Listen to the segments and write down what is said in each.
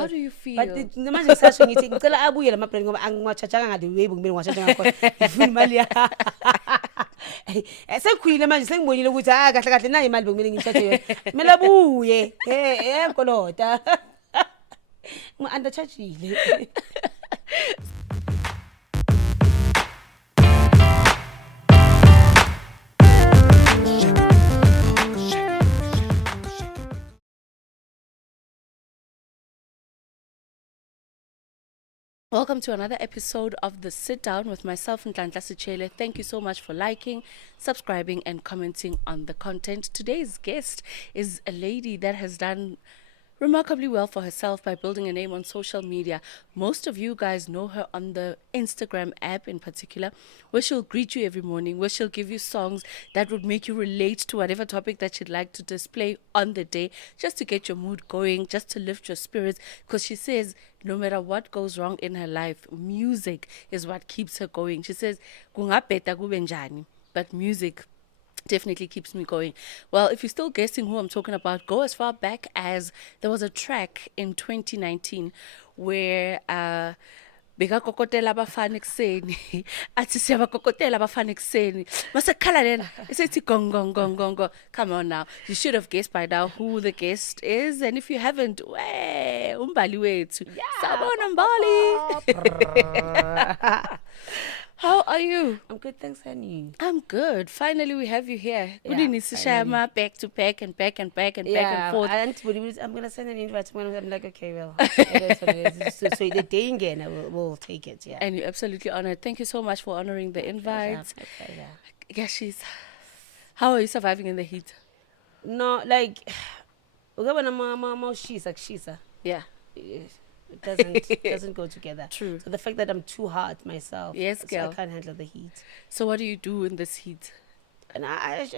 How do you feel? But the manje ngisasho ngithi ngicela abuye lama brand ngoba angiwachajanga ngade way ngibeni ngiwachaja ngakhona ngifuna imali ya sekukhulile manje sengibonile ukuthi kahle kahle nayi imali bengimele ngichaje yona kumele abuye enkolota underchargeile. Welcome to another episode of The Sit Down with myself and Nhlanhla Sitshele. Thank you so much for liking, subscribing, and commenting on the content. Today's guest is a lady that has done remarkably well for herself by building a name on social media. Most of you guys know her on the Instagram app in particular, where she'll greet you every morning, where she'll give you songs that would make you relate to whatever topic that she'd like to display on the day, just to get your mood going, just to lift your spirits, because she says no matter what goes wrong in her life, music is what keeps her going. She says, "Kungabheda kube njani," but music definitely keeps me going. Well, if you're still guessing who I'm talking about, go as far back as there was a track in 2019 where bekakokotela abafana ekuseni athi siyabakokotela abafana ekuseni masekhala lena esethi gong gong gong gong gong. Come on now, you should have guessed by now who the guest is, and if you haven't, UMbali Wethu. Sawubona Mbali. How are you? I'm good, thanks, honey. I'm good. Finally, we have you here. Yeah, Udinisi back to back and back and back and back and forth. I'm gonna send an invite tomorrow. I'm like, okay, well, it is what it is. So the day again, we'll take it. Yeah. And you're absolutely honored. Thank you so much for honoring the invite. Okay, Yeah, how are you surviving in the heat? No, like, shisa. Yeah. It doesn't go together. True. So the fact that I'm too hot myself, yes, girl. so I can't handle the heat. So what do you do in this heat? And I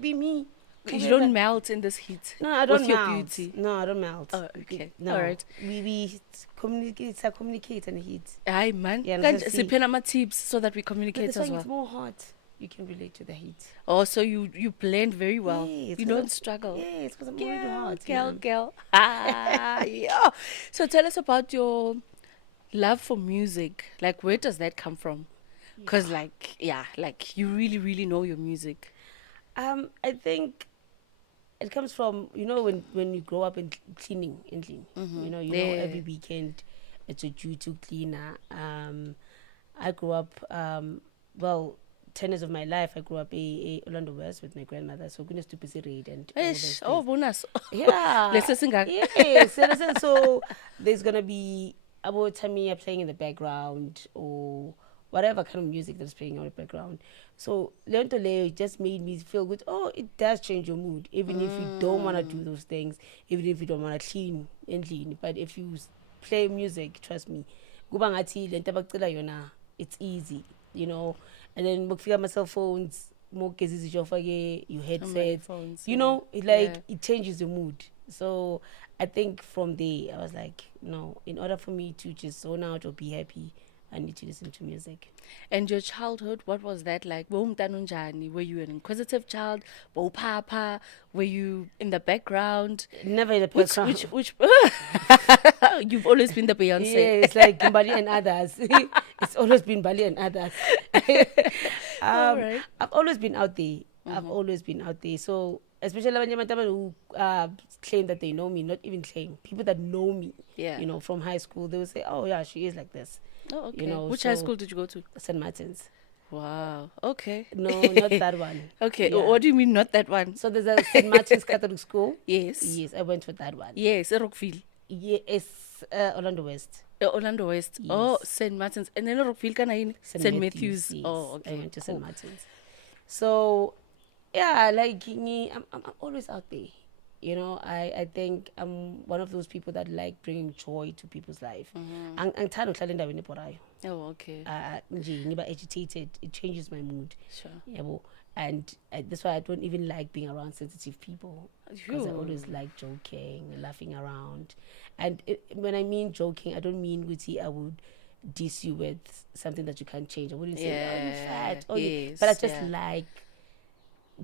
be me. You don't melt in this heat. No, I don't with melt. Your beauty. No, I don't melt. Oh, okay. No. All right. We communicate in the heat. Aye, man. Yeah, Sipena tips so that we communicate as well. It's more hot. You can relate to the heat. Oh, so you blend very well. Yes, you don't struggle. Yes, because I'm already hot. Girl. Yeah. So tell us about your love for music. Like, where does that come from? Because, like you really, really know your music. I think it comes from, when you grow up in cleaning. Mm-hmm. Every weekend it's a due to cleaner. I grew up, 10 years of my life, I grew up in Orlando West with my grandmother. So goodness to busy read and bonus. Yeah. Let's sing. Yes. So there's gonna be about Tamia playing in the background or whatever kind of music that's playing in the background. So Leon Tole just made me feel good. Oh, it does change your mood, even if you don't want to do those things, even if you don't want to clean. But if you play music, trust me, it's easy, And then mukufika my cell phones, more cases your headsets, it changes the mood. So I think from there I was like, no, in order for me to just zone out or be happy, I need to listen to music. And your childhood, what was that like? Were you an inquisitive child? Papa? Were you in the background? Never in the background. Which you've always been the Beyonce. Yeah, it's like Umbali and others. It's always been Bali and others. All right. I've always been out there. Mm-hmm. So especially when who claim that they know me, not even claim, people that know me, from high school, they will say, oh yeah, she is like this. Oh, okay. Which high school did you go to? St. Martin's. Wow. Okay. No, not that one. Okay. Yeah. What do you mean not that one? So there's a St. Martin's Catholic school. Yes. Yes, I went for that one. Yes, Rockville. Yes, Orlando West. Orlando West. Yes. Oh, St. Martin's. And then Rockville, St. Matthew's. Yes. Oh, okay. I went to St. Martin's. So, yeah, like me, I'm always out there. I think I'm one of those people that like bringing joy to people's life. Oh, okay. Agitated, it changes my mood. Sure. Yeah, and that's why I don't even like being around sensitive people, because I always like joking, laughing around. And when I mean joking, I don't mean witty. I would diss you with something that you can't change. I wouldn't say, oh, you're fat. Oh, yes, but I just like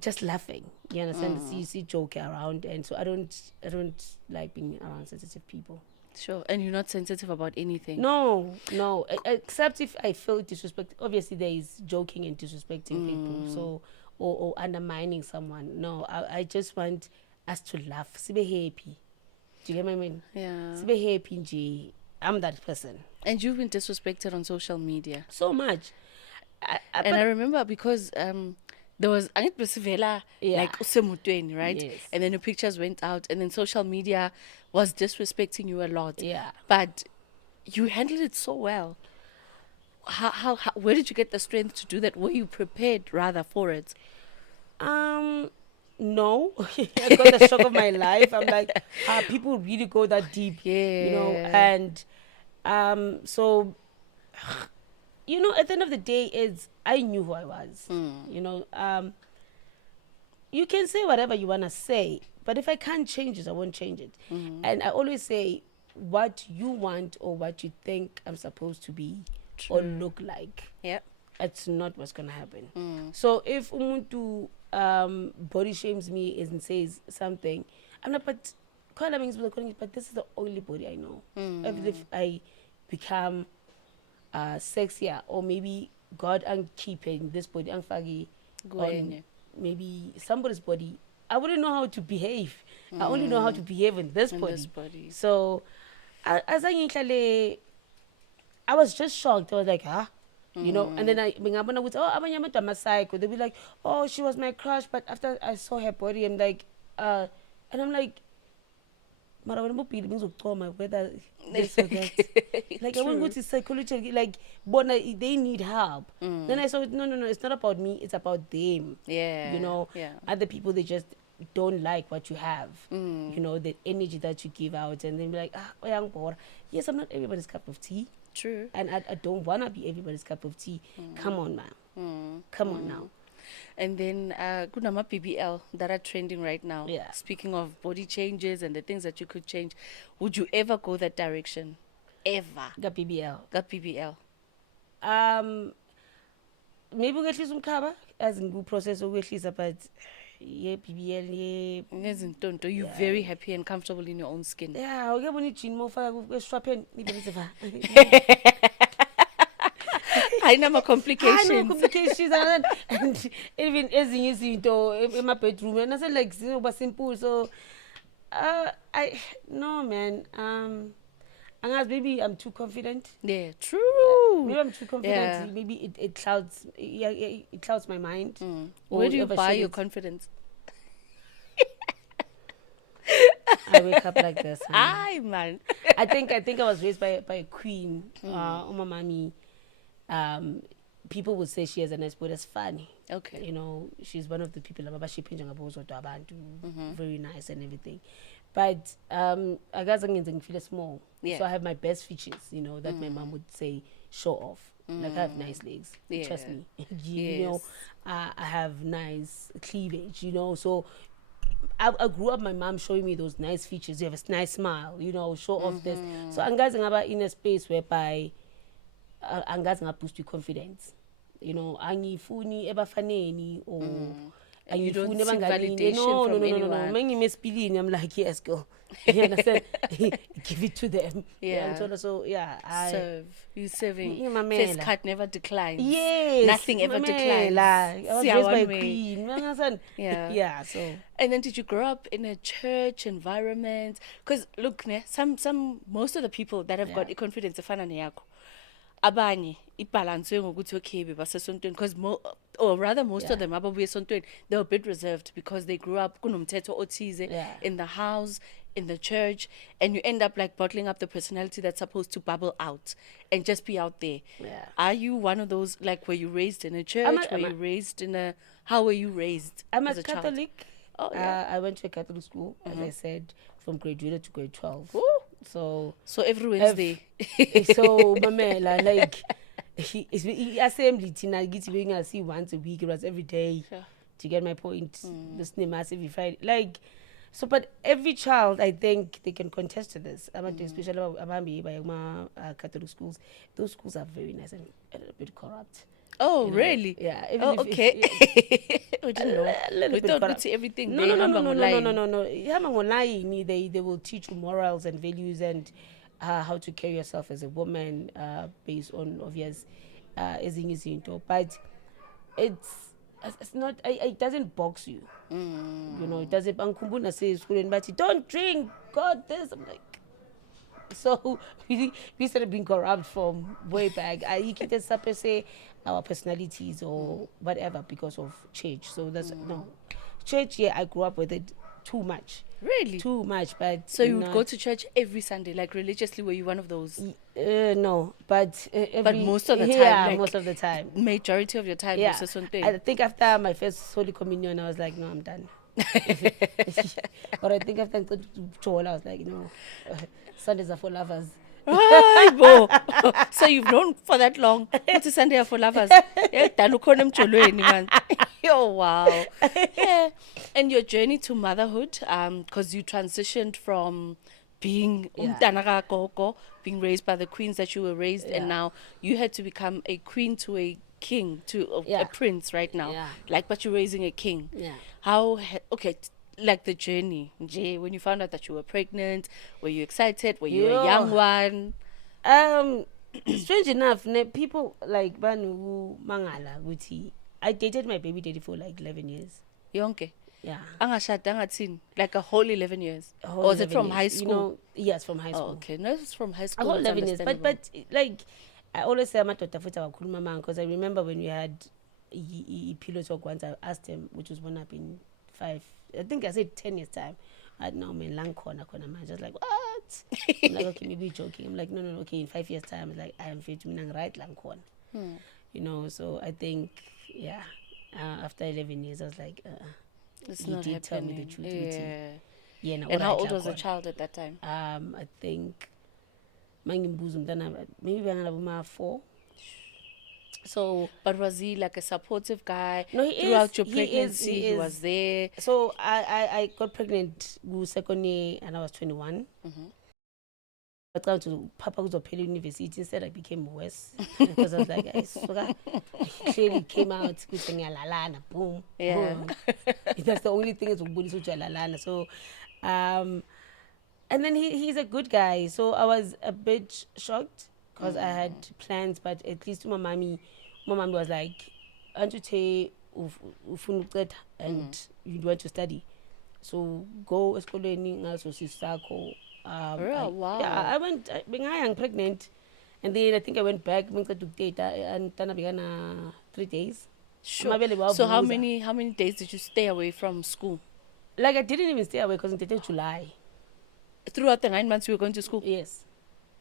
just laughing. You understand? See joke around, and so I don't like being around sensitive people. Sure. And you're not sensitive about anything. No, except if I feel disrespect. Obviously, there is joking and disrespecting people, so or undermining someone. No, I just want us to laugh. Be happy. Do you get what I mean? Yeah. Be happy, G. I'm that person. And you've been disrespected on social media. So much. And I remember because there was Angit Besivela Yeah. like usemutweni, right? Yes. And then the pictures went out, and then social media was disrespecting you a lot. Yeah. But you handled it so well. How where did you get the strength to do that? Were you prepared rather for it? No. I got the shock of my life. I'm like, people really go that deep. Yeah. You know, and so you know, at the end of the day, is I knew who I was. You know, you can say whatever you wanna say, but if I can't change it, I won't change it. And I always say, what you want or what you think I'm supposed to be or look like, Yeah. it's not what's gonna happen. So if umuntu body shames me and says something, I'm not. But but this is the only body I know. Even if I become sexier, or maybe God and keeping this body and fagi on maybe somebody's body, I wouldn't know how to behave. I only know how to behave in this body. So as I was just shocked. I was like, you know, and then I would I'm a psycho. They'd be like, oh, she was my crush, but after I saw her body, I'm like, and I'm like, whether this or that. Like, I want to go to psychology, like, but they need help. Then I saw, no, it's not about me, it's about them. Yeah. You know, other people, they just don't like what you have. You know, the energy that you give out, and then be like, yes, I'm not everybody's cup of tea. True. And I don't want to be everybody's cup of tea. Come on, man. Come on now. And then kunama BBL that are trending right now. Yeah. Speaking of body changes and the things that you could change, would you ever go that direction? Ever? Got BBL. Got BBL. Maybe we get some cover as in good process, or we but yeah, BBL, yeah. You're very happy and comfortable in your own skin. Yeah, okay, when you chin more for swapping, I know my complications. I know complications, and even as in my bedroom, and I said like super simple. So, no, man. Maybe I'm too confident. Yeah, true. Maybe I'm too confident. Yeah. Maybe it clouds. Yeah, it clouds my mind. Where do you buy your confidence? I wake up like this. Aye, man. I think I was raised by a queen. My mommy. People would say she has a nice body. That's funny. Okay. You know, she's one of the people very nice and everything. But I guess I feel small. Yeah. So I have my best features, you know, that my mom would say show off. Like I have nice legs. Yeah. Trust me. You know, I have nice cleavage, you know. So I grew up my mom showing me those nice features. You have a nice smile, you know, show off this. So I'm guys in a space whereby I'm guys boost your confidence. You know, angifuni ebafaneni or and you don't seek validation from anyone. No. I'm like, yes, girl. You understand? Give it to them. Yeah. So yeah, serve. You serving. Yeah, Face cut never declines. Yes. Nothing ever declines. I was raised by a queen. You understand? Yeah. Yeah. So. And then did you grow up in a church environment? Because look, most of the people that have got confidence efana neyakho, abanye ibalanswe ngokuthi okay bebasesontweni, because or rather most of them ababuye esontweni, they were a bit reserved because they grew up kunomthetho othize in the house, in the church, and you end up like bottling up the personality that's supposed to bubble out and just be out there. Are you one of those, like, were you raised in a church? How were you raised? I'm as a Catholic. Oh, yeah. I went to a Catholic school, as I said, from grade 0 to grade 12. Ooh. So every Wednesday. So Mamela, like assembly tina getting I see once a week. It was every day. Yeah. To get my point. This massive Friday, like so. But every child, I think, they can contest to this. Especially about Catholic schools. Those schools are very nice and a little bit corrupt. Oh, you know. really? Yeah, even Oh, if okay. We didn't know. a little We bit thought corrupt. it's everything. No, They no, no, no, hamba no, no, no, no, ngolai. no, no. Ihamba ngolayini. They will teach you morals and values and how to carry yourself as a woman based on obvious ezinye izinto. But it's not. It doesn't box you. You know, it doesn't. Angikhumbula nasesikoleni bathi don't drink. God, this. I'm like. So we started being corrupt from way back. You can just say our personalities or whatever because of church. So that's no church. Yeah, I grew up with it too much. Really? Too much, but So you would go to church every Sunday, like religiously? Were you one of those? no, but But most of the time, yeah, like, most of the time, majority of your time, yeah. was something. I think after my first Holy Communion, I was like, no, I'm done. Or I think after I got to Joel, I was like, no, Sundays are for lovers. So you've known for that long. It's a Sunday for lovers. Yeah, man. Oh wow. Yeah. And your journey to motherhood, because you transitioned from being umntana kagogo, being raised by the queens that you were raised, and now you had to become a queen to a king, to a prince right now. Yeah. Like, but you're raising a king. Yeah. How like the journey, when you found out that you were pregnant, were you excited? Were you a young one? Strange enough, people like Banu Mangala Guti. I dated my baby daddy for like 11 years. Yonke. Yeah. Like a whole 11 years. A whole Or was it 11 from years. high school? You know, yes, from high Oh, school. okay. No, it's from high A school. whole It's 11 years. understandable. But like, I always say, I'm a mama, because I remember when we had pillow talk once, I asked him, which was one up in 5, I think I said 10 years time. I had now man lang corner, man. Just like, what? I'm like, okay, maybe you're joking. I'm like, no, okay, in 5 years time, it's like, I am fit to me right lang corner. You know, so I think, yeah, after 11 years, I was like, It's he not did tell me happening. the truth. Yeah. Yeah, no, And how old was the child at that time? I think maybe bangana 4. So, but was he like a supportive guy? No, he throughout is, your he pregnancy? is, he He is. was there. So I got pregnant second year and I was 21. I tried to Papa was at university. Instead, I became worse because I was like, I clearly came out saying lalana, boom, Yeah. boom. That's the only thing is lalana. So, and then he's a good guy. So I was a bit shocked because I had plans, but at least my mommy was like, Antute and you want to study. So go eskoleni ngaso sisakho. Wow. Yeah, I went being young pregnant, and then I think I went back to data and then I began 3 days. Sure. So how many days did you stay away from school? Like I didn't even stay away because it July. Throughout the 9 months you were going to school? Yes.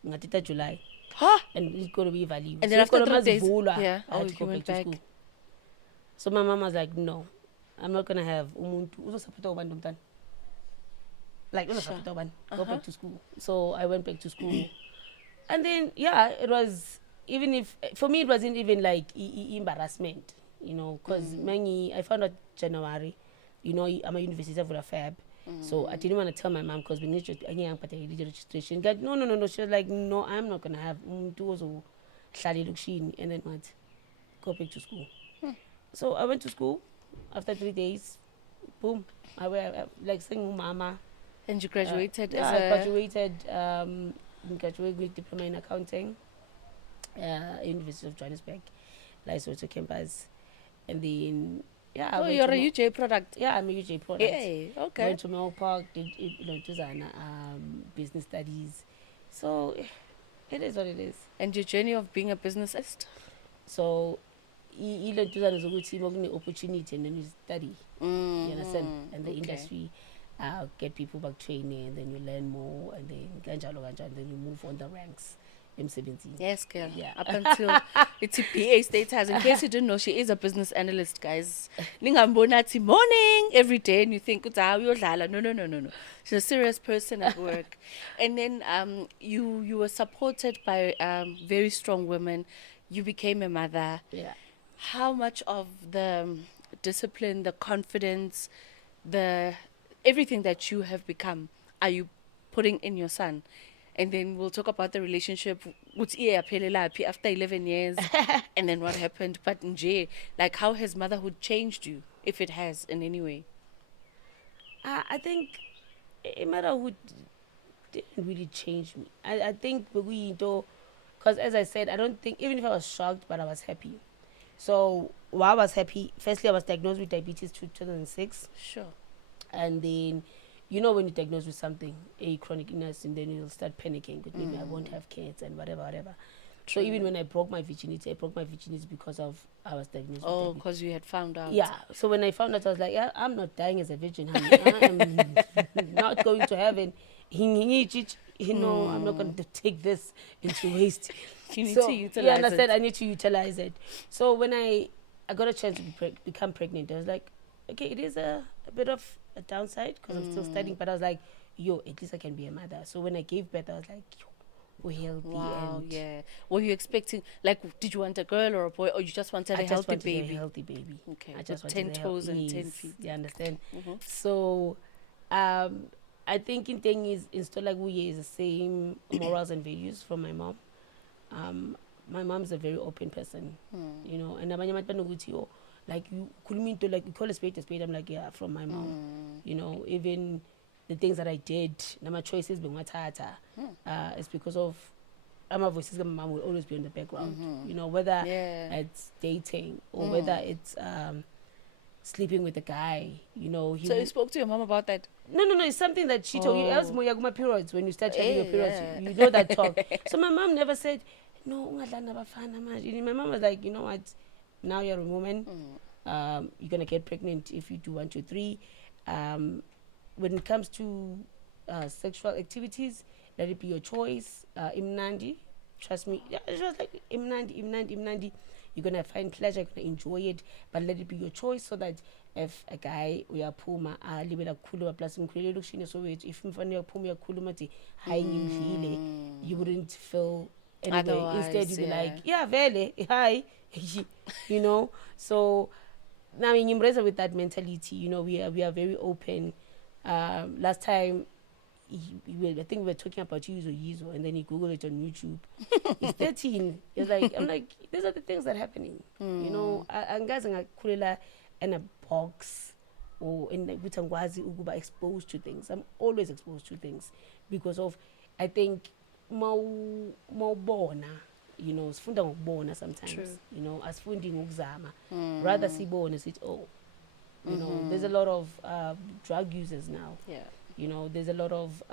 It July. Huh? And it's going to be value. And then so after 3 days, I had to you go went back back. to school. So my mom was like, no, I'm not going to have like, go back to school. So I went back to school. And then, yeah, it was, even if, for me, it wasn't even like embarrassment, you know, because I found out January, you know, I'm a university for a fab. So I didn't want to tell my mom because we need to registration. Like, no. She was like, no, I'm not going to have and then what? Go back to school. So I went to school after 3 days. Boom. I like saying mama. And you graduated I graduated with diploma in accounting, University of Johannesburg, Lesotho campus, and then you're a UJ product. Yeah, I'm a UJ product. Yeah, okay. Went to Mel Park, did business studies. So it is what it is. And your journey of being a businessist? So opportunity and then you study. You understand? And the industry. Get people back training, and then you learn more, and then you move on the ranks. M17. Yes, girl. Yeah. Up until it's a PA status. In case you didn't know, she is a business analyst, guys. Ningambonati morning every day, and you think no. She's a serious person at work. And then you were supported by very strong women. You became a mother. Yeah. How much of the discipline, the confidence, the everything that you have become are you putting in your son? and then we'll talk about the relationship after 11 years, and then what happened. But nje, like, how has motherhood changed you, if it has in any way? I think motherhood didn't really change me. I think we do, because as I said, I don't think, even if I was shocked, but I was happy. So while I was happy, firstly I was diagnosed with diabetes 2006, Sure. and then when you're diagnosed with something, a chronic illness, and then you'll start panicking because maybe I won't have kids and whatever. True. So even when I broke my virginity because of I was diagnosed with diabetes. Because you had found out. Yeah. So when I found out, I was like, yeah, I'm not dying as a virgin, honey. I am not going to heaven. I'm not going to take this into waste. You need to utilize you understand? it. I need to utilize it. So when I got a chance to become pregnant, I was like, okay, it is a bit of a downside because I'm still studying, but I was like, at least I can be a mother. So when I gave birth, I was like, we're healthy. Wow, and yeah. Were you expecting, like, did you want a girl or a boy, or you just wanted a healthy baby? A healthy baby. Okay. I just with wanted 10 toes and 10 feet. You understand? So, I think in thing is still like we is the same morals and values from my mom. My mom's a very open person, and abanye abantu ukuthi like you call a spade a spade. I'm like, yeah, from my mom. Even the things that I did, my choices it's because of my voices. My mom will always be in the background. Whether it's dating or whether it's sleeping with a guy. So you spoke to your mom about that? No. It's something that she told you. Else, my periods. When you start having your periods, you know that talk. So my mom never said, no. My mom was like, you know what? Now you're a woman. You're gonna get pregnant if you do 1, 2, 3. When it comes to sexual activities, let it be your choice. Imnandi, trust me. Yeah, it was like imnandi. You're gonna find pleasure, you're gonna enjoy it, but let it be your choice, so that if a guy uyaphuma alibela kukhuluma plus ngikhulele lokushini so if mfana uyaphuma uyakhuluma thi hayi ngimdlile, you wouldn't feel anyway. Otherwise, instead you'd be like, yeah, vele, hi. So now in Imreza with that mentality, we are very open. Last time I think we were talking about Yizo, and then he Googled it on YouTube. He's 13. I'm like, these are the things that are happening. Guys are in a box or in uba exposed to things. I'm always exposed to things because of, I think, bona. Sifunda ngokubona sometimes. True. Asifundi ngokuzama. Rather sibone sithi there's a lot of drug users now. Yeah. There's a lot of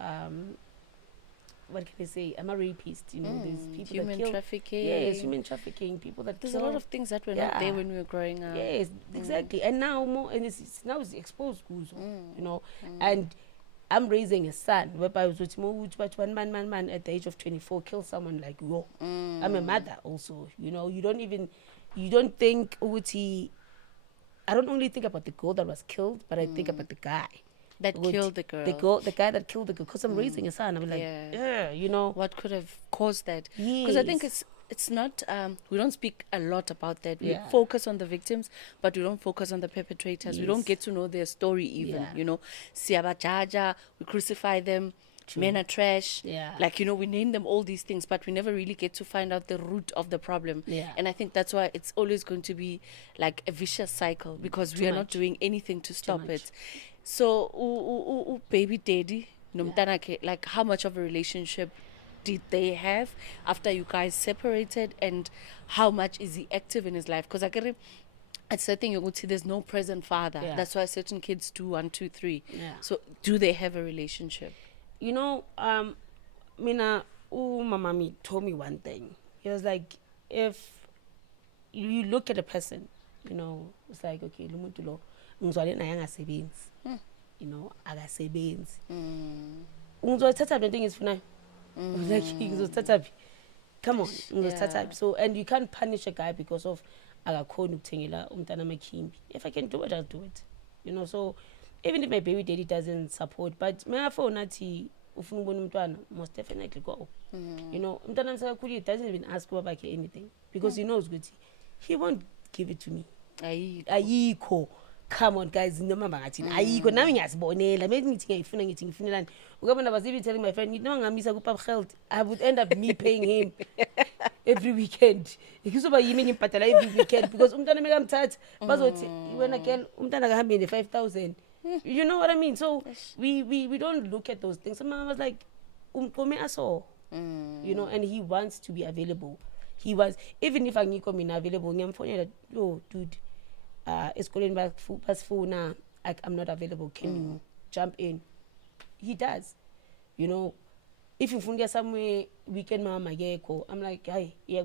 what can I say? I'm a rapist. There's people human that kill. trafficking. Yes, human trafficking. People that There's kill. a lot of things that were not there when we were growing up. Yes, exactly. And now more, and it's now it's exposed, and I'm raising a son whereby I was with one man at the age of 24 kill someone like yo. I'm a mother also. You don't think Uti. I don't only think about the girl that was killed, but I think about the guy that killed the girl. The guy that killed the girl. Because I'm raising a son. I'm like, what could have caused that? Because I think it's not. We don't speak a lot about that. We focus on the victims, but we don't focus on the perpetrators. Yes. We don't get to know their story even. Siaba Jaja, we crucify them. True. Men are trash. Yeah. Like, we name them all these things, but we never really get to find out the root of the problem. Yeah. And I think that's why it's always going to be like a vicious cycle, because we are not doing anything to stop it. So, baby daddy, like, how much of a relationship did they have after you guys separated, and how much is he active in his life? Because it's a thing you would see there's no present father. Yeah. That's why certain kids do 1, 2, 3. Yeah. So do they have a relationship? Mina, Mamami told me one thing. He was like, if you look at a person, it's like, okay, Lumutulo, ngizwale na yangasebenzi. Akasebenzi. Ngizothatha le nto ngizifuna. Like, ngizothatha. Come on, ngizothatha. So, and you can't punish a guy because of akakhona ukuthengela umntana amakhimbi. If I can do it, I'll do it. So even if my baby daddy doesn't support, but my phone ufuna ubona umntwana, must definitely go. Umntwana msakakhulile doesn't even ask babakhe anything because he knows good. He won't give it to me. Ayikho. come on guys, noma bangathini ayikho nami ngiyazibonela maybe ngithi ngifunelani ukabona was even telling my friend ngithi noma ngamisa ku pub health I would end up me paying him every weekend ikuzoba yimi ngimbhadala every weekend because umntwana mekamthatha bazothi wena girl umntwana kahambe ne-5,000 you know what I mean, so we don't look at those things. So mama was like you know, and he wants to be available. He was, even if angikho mina available ngiyamfonela, yo dude, esikoleni basifuna, I'm not available, can you jump in? He does, you know. If you find somewhere weekend mama yeko, I'm like, hey, you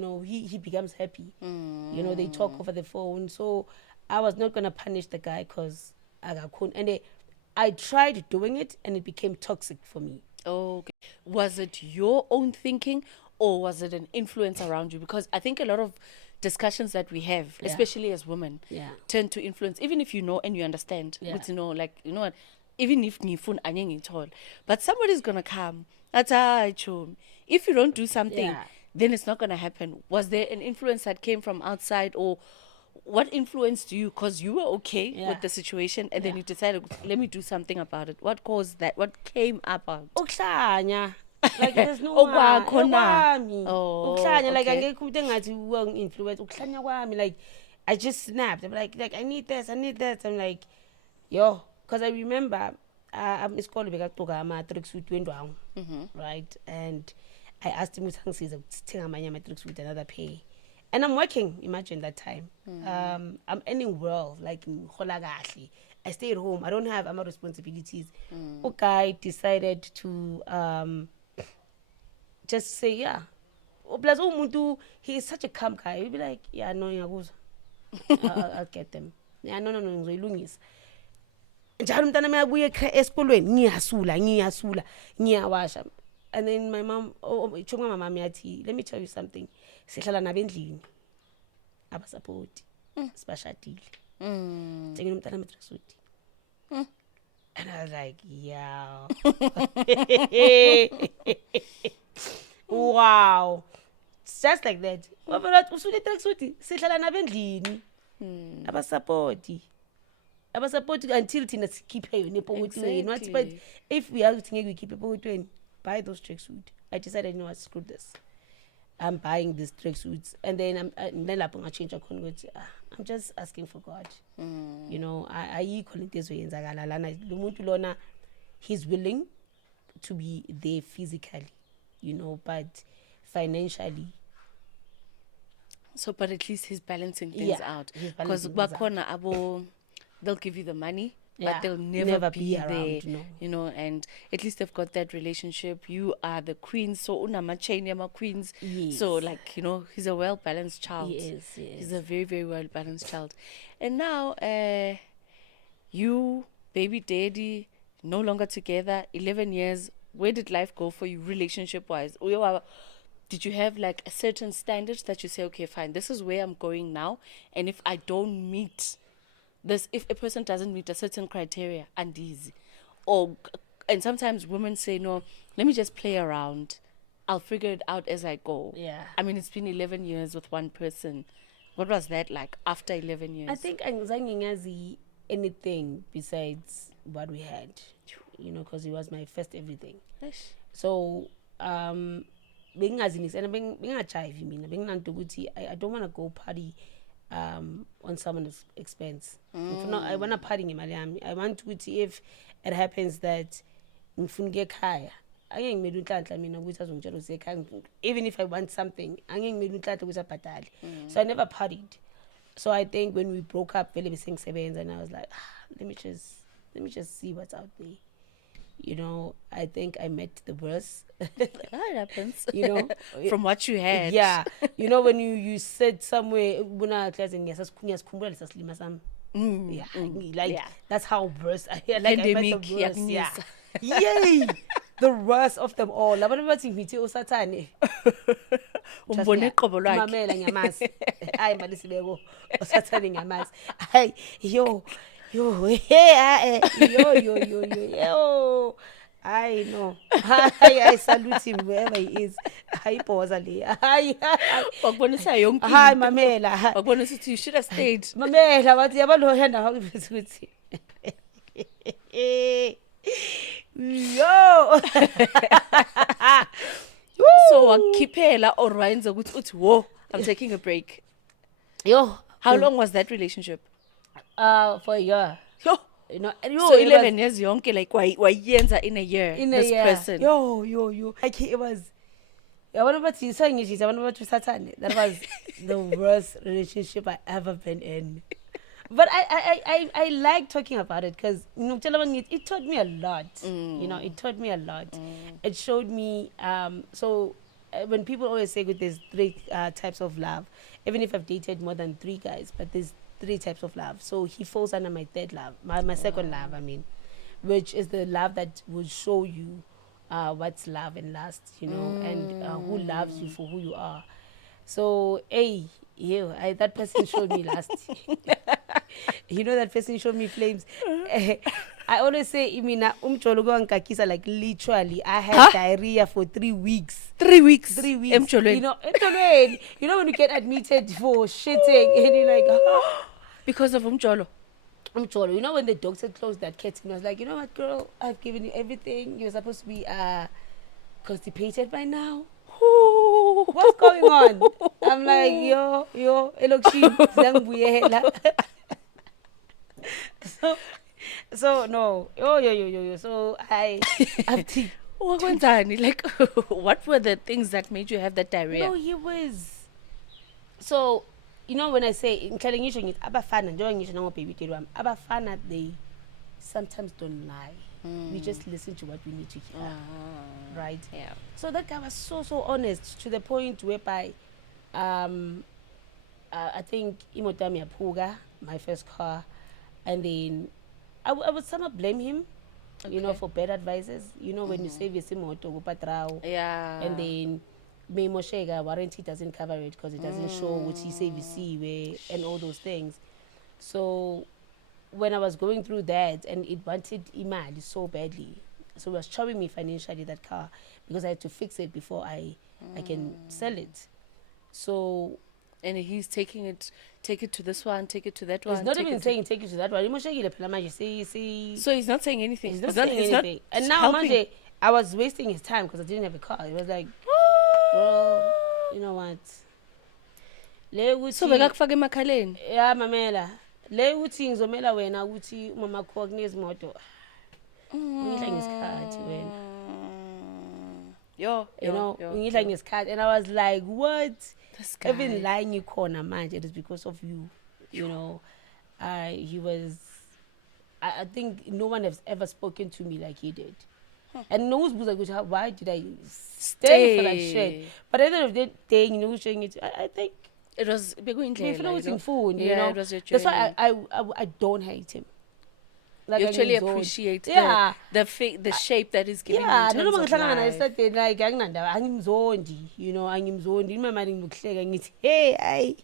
know, he becomes happy. You know, they talk over the phone. So I was not gonna punish the guy because I couldn't. And I tried doing it, and it became toxic for me. Okay. Was it your own thinking, or was it an influence around you? Because I think a lot of discussions that we have, especially as women, tend to influence, even if you know and you understand. But you know, like, you know what, even if nifun anyang told, but somebody's gonna come. That's if you don't do something, then it's not gonna happen. Was there an influence that came from outside, or what influenced you? Because you were okay with the situation, and then you decided, let me do something about it. What caused that? What came about? Like there's no okwami. Like angeke umuntu engathi influence ukuhlanya kwami, like I just snapped. I'm like I need this. I'm like, yo, because I remember I'm isikole bekagqoka ama tracksuit wendwangu, right? And I asked him ukuthi angisize ukuthenga amanye ama tracksuit, another pair. And I'm working, imagine that time. I'm earning well, like ngihola kahle. I stay at home. I don't have my responsibilities. Okay, decided to just say, yeah. Plus, he is such a calm guy. He'll be like, yeah, no, I'll get them. Yeah, no, ngizolungisa. Njalo umntana mayabuye esikolweni ngiyasula, ngiyawasha. And then my mom, chonga mama yathi, let me tell you something. Sihlala nabendlini. Abasapoti. Sibashadile. Ngicela umntana amatracksuit. And I was like, yeah. Wow. It's just like that. Usule tracksuit, sihlala nabendlini. Abasapoti until thina sikhiphe yona epokotweni. But if we have to we keep epokotweni, buy those tracksuit. I decided, you know what, screw this. I'm buying these tracksuits, and then I'm change. I'm just asking for God. You know, he's willing to be there physically, you know, but financially. So, but at least he's balancing things out. Because they'll give you the money, but they'll never be around, there, you know, and at least they've got that relationship. You are the queen, so unama chain yama queens. Yes. So, like, you know, he's a well-balanced child. Yes. He's a very, very well-balanced child. And now, you, baby daddy, no longer together, 11 years. Where did life go for you, relationship-wise? Did you have, like, a certain standard that you say, okay, fine, this is where I'm going now, and if I don't meet this, if a person doesn't meet a certain criteria, and easy, and sometimes women say, no, let me just play around, I'll figure it out as I go. I mean, it's been 11 years with one person. What was that like after 11 years? I think angizazi anything besides what we had, you know, because it was my first everything. So bengingazinisi and bengingajive mina benginanto ukuthi I don't want to go party on someone's expense. I want to party ngemali yami. I want to, if it happens that ngifuna ekhaya, angeke ngimele unhlanhla mina ukuthi azongitshela ukuthi ekhaya, even if I want something, angeke ngimele unhlanhla ukuthi abhadale. So I never partied. So I think when we broke up, vele besengisebenza, and I was like, let me just see what's out there. You know, I think I met the worst. That happens. You know, from what you had. Yeah. You know, when you sit somewhere, that's how worst I had. Like, I met the worst. Yeah. Yay! The worst of them all. Abantu bathi ngithi usathane. Umbone iqobo lwakhe. Mamela ngiyamazi. Hayi malisibeko. Usathane ngiyamazi. Hayi yo. Yo. I know. I salute him wherever he is. Hi, Poza le. Wakubonisa yonke Hi, into. Mamela. Wakubonisa ukuthi you should have stayed. Mamela, wathi yabalo henda hakuthi ukuthi. Yo. So wakhiphela or wayenza ukuthi uthi whoa, I'm taking a break. Yo. How long was that relationship? For a year. Yo. You know, So 11 years yonke like wayenza in a year. In a this year. person. Yo. Like it was. That was the worst relationship I ever been in. But I like talking about it because it taught me a lot. You know, it taught me a lot. It showed me. When people always say that there's three types of love, even if I've dated more than 3 guys, but there's 3 types of love. So he falls under my third love, my second love. I mean, which is the love that will show you what's love and lust, you know, and who loves you for who you are. So, that person showed me lust. You know, that person showed me flames. I always say, like literally, I had diarrhea for 3 weeks. 3 weeks. 3 weeks. You know, when you get admitted for shitting and you're like, because of umjolo. You know, when the doctor closed that curtain, I was like, you know what, girl, I've given you everything. You're supposed to be constipated by now. What's going on? I'm like, yo, so no. Yo. So I have to. Like, what were the things that made you have that diarrhea? No, he was. So, you know, when I say abafana, abafana, they sometimes don't lie. We just listen to what we need to hear, right? Yeah. So that guy was so honest to the point whereby, I think Imotami Apuga, my first car, and then I would somewhat blame him, you know, for bad advices. You know, when you save your simoto, Yeah. and then Memoshega warranty doesn't cover it because it doesn't show which he save you see and all those things. So when I was going through that and it wanted Imali so badly, so it was chopping me financially, that car, because I had to fix it before I can sell it. So and he's take it to this one, take it to that one. he's not even saying take it to that one. So he's not saying anything. He's not saying anything. And now Manje, I was wasting his time because I didn't have a car. It was like, bro, you know what? So bekakufaka emakhaleni. Yeah, Mamela. Le uthi ngizomela wena ukuthi umama wakho kunezimoto. Ngidla ngesikhathi wena. Yo, you know, ngidla ngesikhathi, and I was like, what? Even lying you corner manje, it is because of you. You know, he was. I think no one has ever spoken to me like he did. And no one's like, why did I stay for that shit? But at the end of the day, you know, showing it, I think it was food, you know? It was your journey. That's why I don't hate him. Like, you actually appreciate the shape that is giving you in terms of life. Like, angimzondi, you know, angimzondi. In my mind, ngithi, hey, I,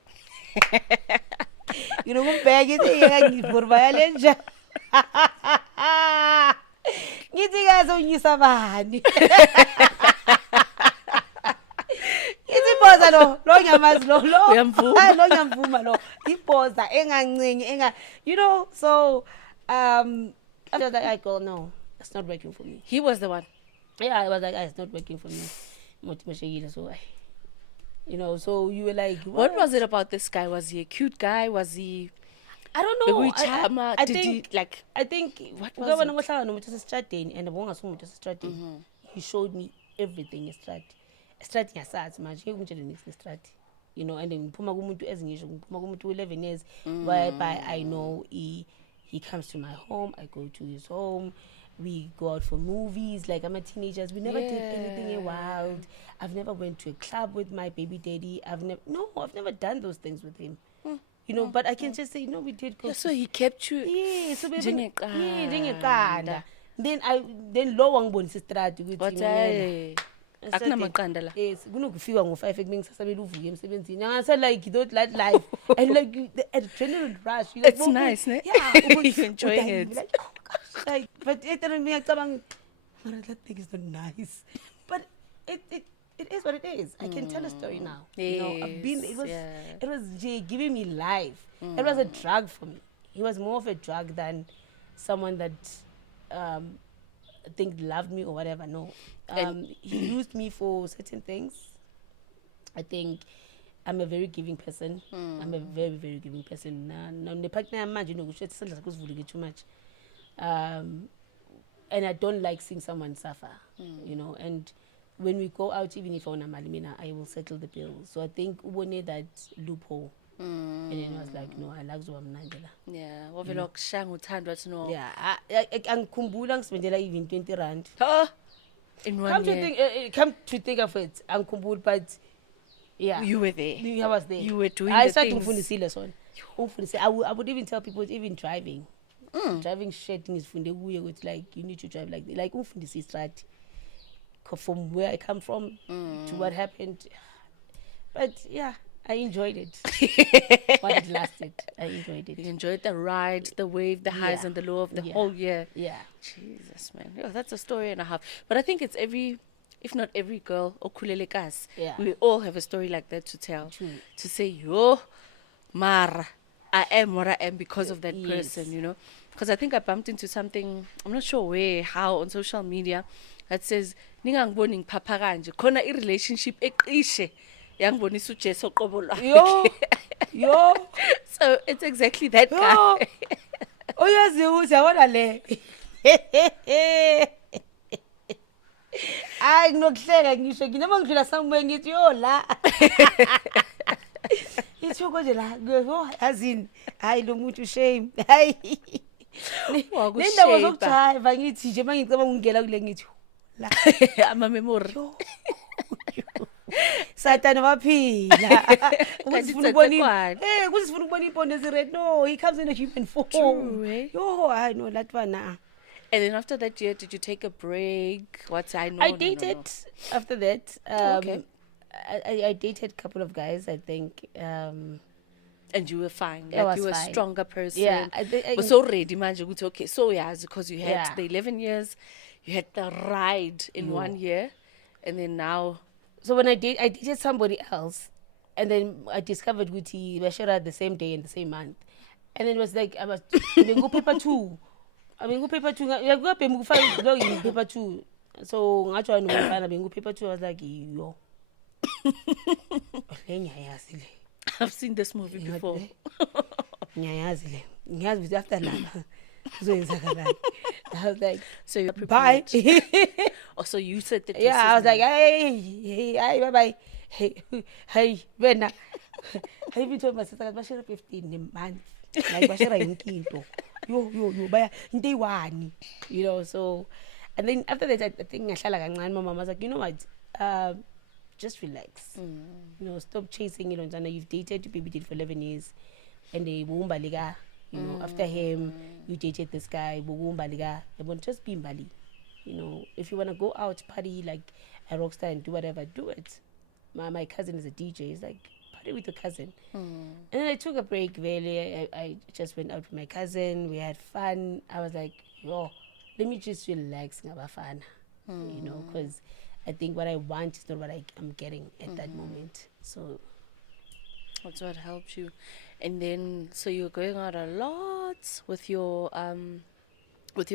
you know, kumbheka ithi ngivurba lenja. Ngithi ngazonyisa bani. Ngithi boza lo ngiyamazi lo ngiyamvuma lo. Iboza engancingi you know, so after that I go, no, it's not working for me. He was the one. Yeah, I was like, it's not working for me. So you know, so you were like, what was it about this guy? Was he a cute guy? Was he? I don't know. I think what was it? He showed me everything. You know, and then 11 years, whereby I know he comes to my home, I go to his home, we go out for movies. Like, I'm a teenager, we never did anything wild. I've never went to a club with my baby daddy. I've never done those things with him. You know, but I can just say, no, we did go. So he kept you. Yeah, so baby. Then low one bone sister with akunamaqanda la. Yes, kunokufika ngo5 ekusasabela uvuke emsebenzini. Angase like you don't like life and like the adrenaline rush. It's like, nice, ne? Yeah, you're enjoying it. Like, oh gosh, like, but it didn't make ngiyacabanga Mara, that thing is not nice. But it is what it is. I can tell a story now. You know, I've been, Yes, it was giving me life. It was a drug for me. He was more of a drug than someone that I think loved me or whatever. No. He used me for certain things. I think I'm a very giving person. I'm a very, very giving person. Too much. And I don't like seeing someone suffer, you know. And when we go out, even if I want malimina, I will settle the bill. So I think ubone that loophole. And then I was like, no, I like Zoam Nandela. Yeah, wavela ukushanga uthandwa to know. Yeah, angikhumbula ngisibenzela even 20 rand. In 1 year. Come to think of it, angikhumbula, but yeah. You were there. I was there. You were doing I the started things. I would even tell people, even driving. Driving shit is with like you need to drive like strat from where I come from to what happened. But yeah, I enjoyed it. While it lasted, I enjoyed it. You enjoyed the ride, the wave, the highs Yeah. and the low of the Yeah. whole year. Yeah. Jesus, man. Yeah, that's a story and a half. But I think it's if not every girl, okulelekas, Yeah. we all have a story like that to tell. True. To say, yo, Mara, I am what I am because of that Yes. person, you know. Because I think I bumped into something, I'm not sure where, how, on social media, that says, ningangiboni ngipapha kanje, khona i-relationship eqishe, yangibonisa uJesu qobo lwakhe. Yo. So it's exactly that Yo. guy. Oh yes, uyabona le. Hayi nginokuhleka ngisho nginoma ngidlula somewhere ngithi yo la. Ithoko nje la, yo azini. Hayi lo muntu shame. Hayi. Nendawo zokujiva ngithi nje mangicaba ngingena kule ngithi la. Ama-memory. Satana waphila. Kusifuna ukubona kusifuna ukubona iponde red. No, he comes in a human form. True, eh? Yo, I know that one. And then after that year, did you take a break? I dated after that. Okay. I dated a couple of guys, I think. And you were fine. I Like was you were a fine. stronger person. Yeah, But so ready, imagine. Okay, so yeah, because you had Yeah. the 11 years, you had the ride in 1 year, and then now. So when I dated somebody else, and then I discovered we shared the same day and the same month, and then it was like I was go paper two. I mean go paper two. I go paper two. So ngathi wena ngifana bengu paper two. I was like yo. I've seen this movie before. Ngiyayazi le. Ngiyazi ukuthi after lapha kuzoyenzakalani. I was like, So you're bye. prepared. Oh, so you said that. Yeah, I was like, hey, bye bye. Hey, wena. I even told my sister that bashara 15 a month. Like bashara yonke yo baya into eyi-1, you know. So and then after that I think ngahlala kancane, my mama was like, you know what, just relax. You know, stop chasing it on Jana. You've dated your baby did for 11 years and they UMbali, you know, after him you dated this guy UMbali, and just be Mbali. You know, if you want to go out party like a rock star and do whatever, do it. My cousin is a DJ. He's like, party with your cousin. And then I took a break really. I just went out with my cousin. We had fun. I was like, yo, let me just relax ngabafana. You know, because I think what I want is not what I'm getting at that moment. So That's what helped you. And then, so you're going out a lot with your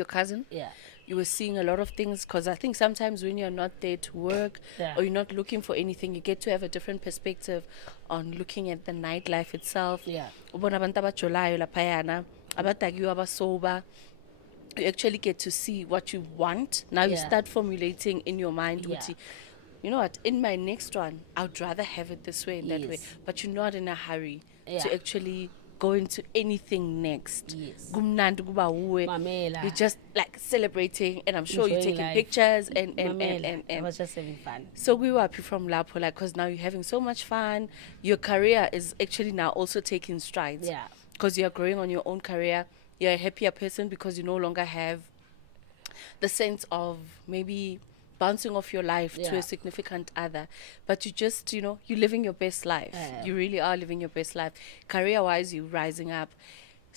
cousin. yeah. You were seeing a lot of things, because I think sometimes when you're not there to work, Yeah. or you're not looking for anything, you get to have a different perspective on looking at the nightlife itself. Yeah. Ubona abantu abajolayo laphayana, abadakiwe abasoba. You actually get to see what you want. Now you Yeah. start formulating in your mind, Yeah. ukuthi, you know what, in my next one, I'd rather have it this way and that way. Yes. But you're not in a hurry Yeah. to actually go into anything next. Yes. Kumnandi kuba uwe. Mamela. You're just like celebrating, and I'm sure you're Enjoying taking life. pictures and Mamela. I was just having fun. so we were happy from Lapo, like, because now you're having so much fun. Your career is actually now also taking strides. Yeah. Because you're growing on your own career. You're a happier person because you no longer have the sense of maybe bouncing off your life to Yeah. a significant other. But you just, you know, you're living your best life. Yeah. You really are living your best life. Career-wise, you're rising up.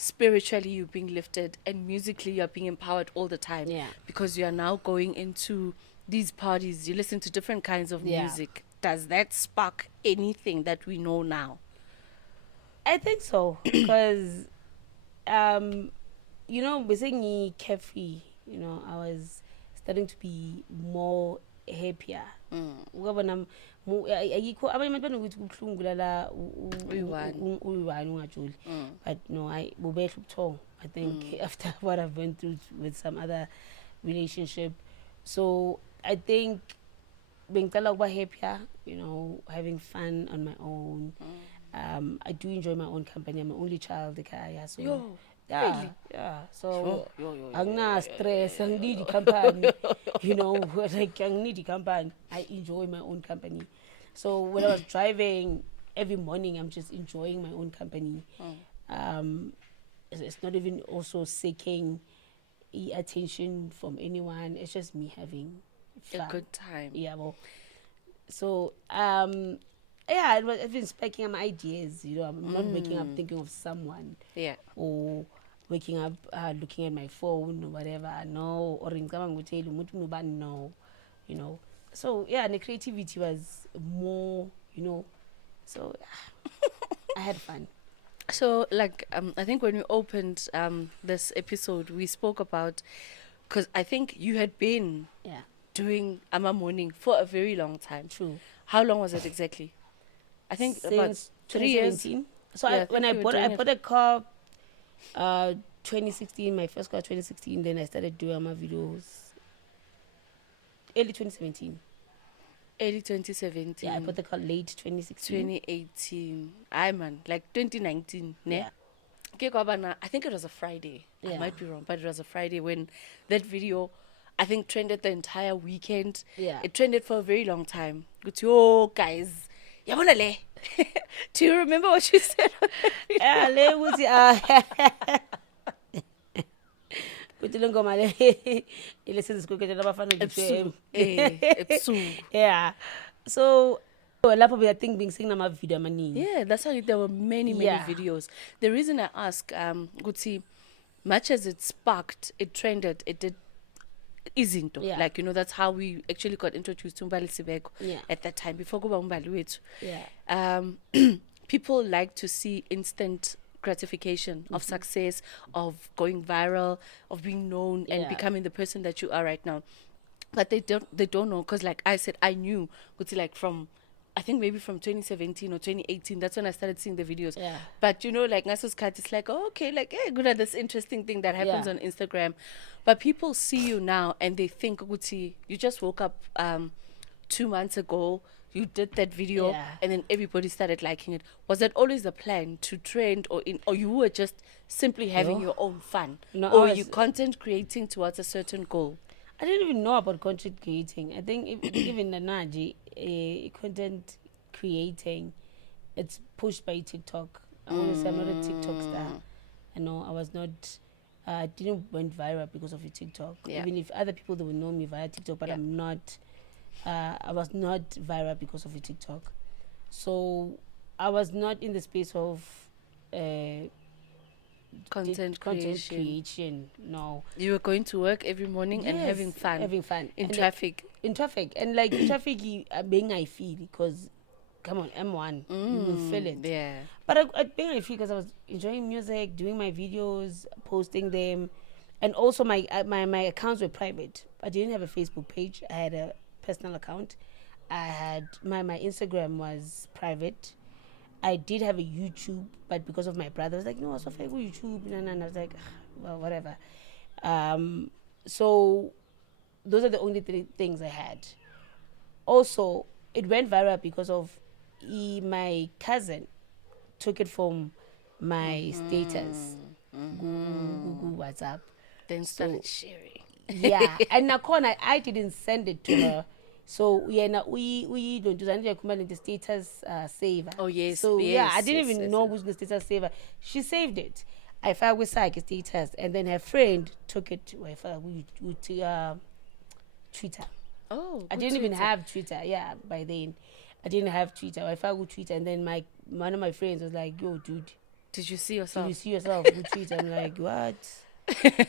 spiritually you're being lifted and musically you're being empowered all the time. Yeah. Because you are now going into these parties, you listen to different kinds of Yeah. music. Does that spark anything that we know now? I think so, because you know, being carefree, you know, I was starting to be more happier. Ukabona ayikho abanye abantu banokuthi kubuhlungu lala uyi-one ungajuli, but no, I bubehla ubuthongo. I think after what I've went through with some other relationship, so I think bengicala ukuba happier, you know, having fun on my own. I do enjoy my own company. I'm an only child ekhaya, so Yo, yeah, really? yeah. So Yo, yo, yo, angina stress, angini company, you know, like angini company. I enjoy my own company. So when I was driving every morning, I'm just enjoying my own company. It's not even also seeking attention from anyone. It's just me having fun. a good time. Yeah, well, so yeah, I've been speaking on my ideas. You know, I'm not waking up thinking of someone. Yeah. Or waking up looking at my phone or whatever. No, or no, you know. So yeah, and the creativity was more, you know. So I had fun. So, like, I think when we opened this episode, we spoke about, because I think you had been Yeah, doing Ama Morning for a very long time. true. How long was it exactly? I think about Since 3 years. 2017. So Yeah, I when think I you were bought doing I it. bought a car 2016, my first car 2016, then I started doing my videos early 2017. Early 2017. Yeah, I bought the car late 2016. 2018. I man, like 2019. Ne? Yeah. Okay, Kwabana, I think it was a Friday. I Yeah. might be wrong, but it was a Friday when that video, I think, trended the entire weekend. Yeah. It trended for a very long time. Good, oh, guys. Yabona le. Do you remember what you said? Yeah, le ukuthi kuthi le ngoma le ile sizikuketela abafana Ebusuku. Ebusuku. yeah, so lapho I think being sing nama video amaningi. Yeah, that's how there were many Yeah. videos. The reason I ask, Guti, much as it sparked, it trended, it did izinto. Yeah. Like, you know, that's how we actually got introduced to Umbali Sibeko Yeah. at that time, before Kuba Umbali Wethu. Yeah. People like to see instant gratification of success, of going viral, of being known and Yeah. becoming the person that you are right now. But they don't know, because like I said, I knew Guti, like from, I think maybe from 2017 or 2018, that's when I started seeing the videos. Yeah. But you know, like Naso's cat, it's like, oh, okay, like, hey, good at this interesting thing that happens Yeah. on Instagram. But people see you now and they think, Guti, you just woke up 2 months ago, you did that video, Yeah. and then everybody started liking it. Was that always the plan to trend, or you were just simply having No. your own fun? No, or I you was- content creating towards a certain goal? I didn't even know about content creating. I think even the Naji content creating, it's pushed by TikTok. I want to say I'm not a TikTok star. I know I was not. I didn't went viral because of a TikTok. Yeah. Even if other people they will know me via TikTok, but Yeah. I'm not. I was not viral because of a TikTok. So I was not in the space of Content creation. creation. No. You were going to work every morning and Yes, having fun. Having fun In And traffic. in traffic, and like in traffic, being I feel because, come on, M1, you will feel it. Yeah. But I being I feel because I was enjoying music, doing my videos, posting them, and also my accounts were private. I didn't have a Facebook page. I had a personal account. I had my Instagram was private. I did have a YouTube, but because of my brother, I was like, no, so if I go YouTube, and I was like, well, whatever. So those are the only three things I had. Also, it went viral because of my cousin took it from my status, Google WhatsApp. Then started sharing. Yeah, and Nakona, I didn't send it to her. So yeah, we don't do that. The status saver. Oh, yes, So yeah, yes, I didn't yes, even yes, know yes. who's the status saver. She saved it. I found with Psych status, and then her friend took it to Twitter. Oh, I good didn't even Twitter. have Twitter. Yeah, by then I didn't have Twitter. I found with Twitter, and then one of my friends was like, "Yo, dude, Did you see Did yourself? you see yourself ku-Twitter? I'm like, what?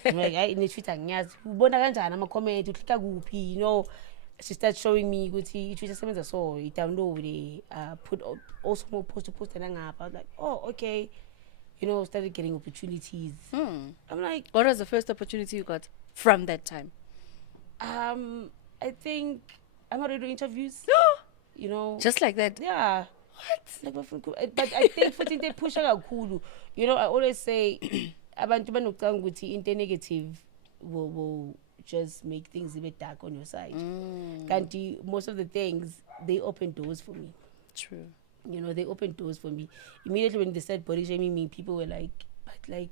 I'm like, I in Twitter ngiyazi. Ubona kanjani ama-comment, uklikka kuphi, you know. She starts showing me ukuthi i-Twitter sebenza so, i-download, put also more post nangapha. I was like, oh, okay. You know, started getting opportunities. I'm like, What was the first opportunity you got from that time? I think I'm already interviews. You know, Just like that? yeah. What? Like, but I think futhi into ephusha kakhulu. You know, I always say abantu banocanga ukuthi into negative will just make things a bit dark on your side. Kanti most of the things they open doors for me. True. You know, they opened doors for me. Immediately when they started body shaming me, people were like, but like,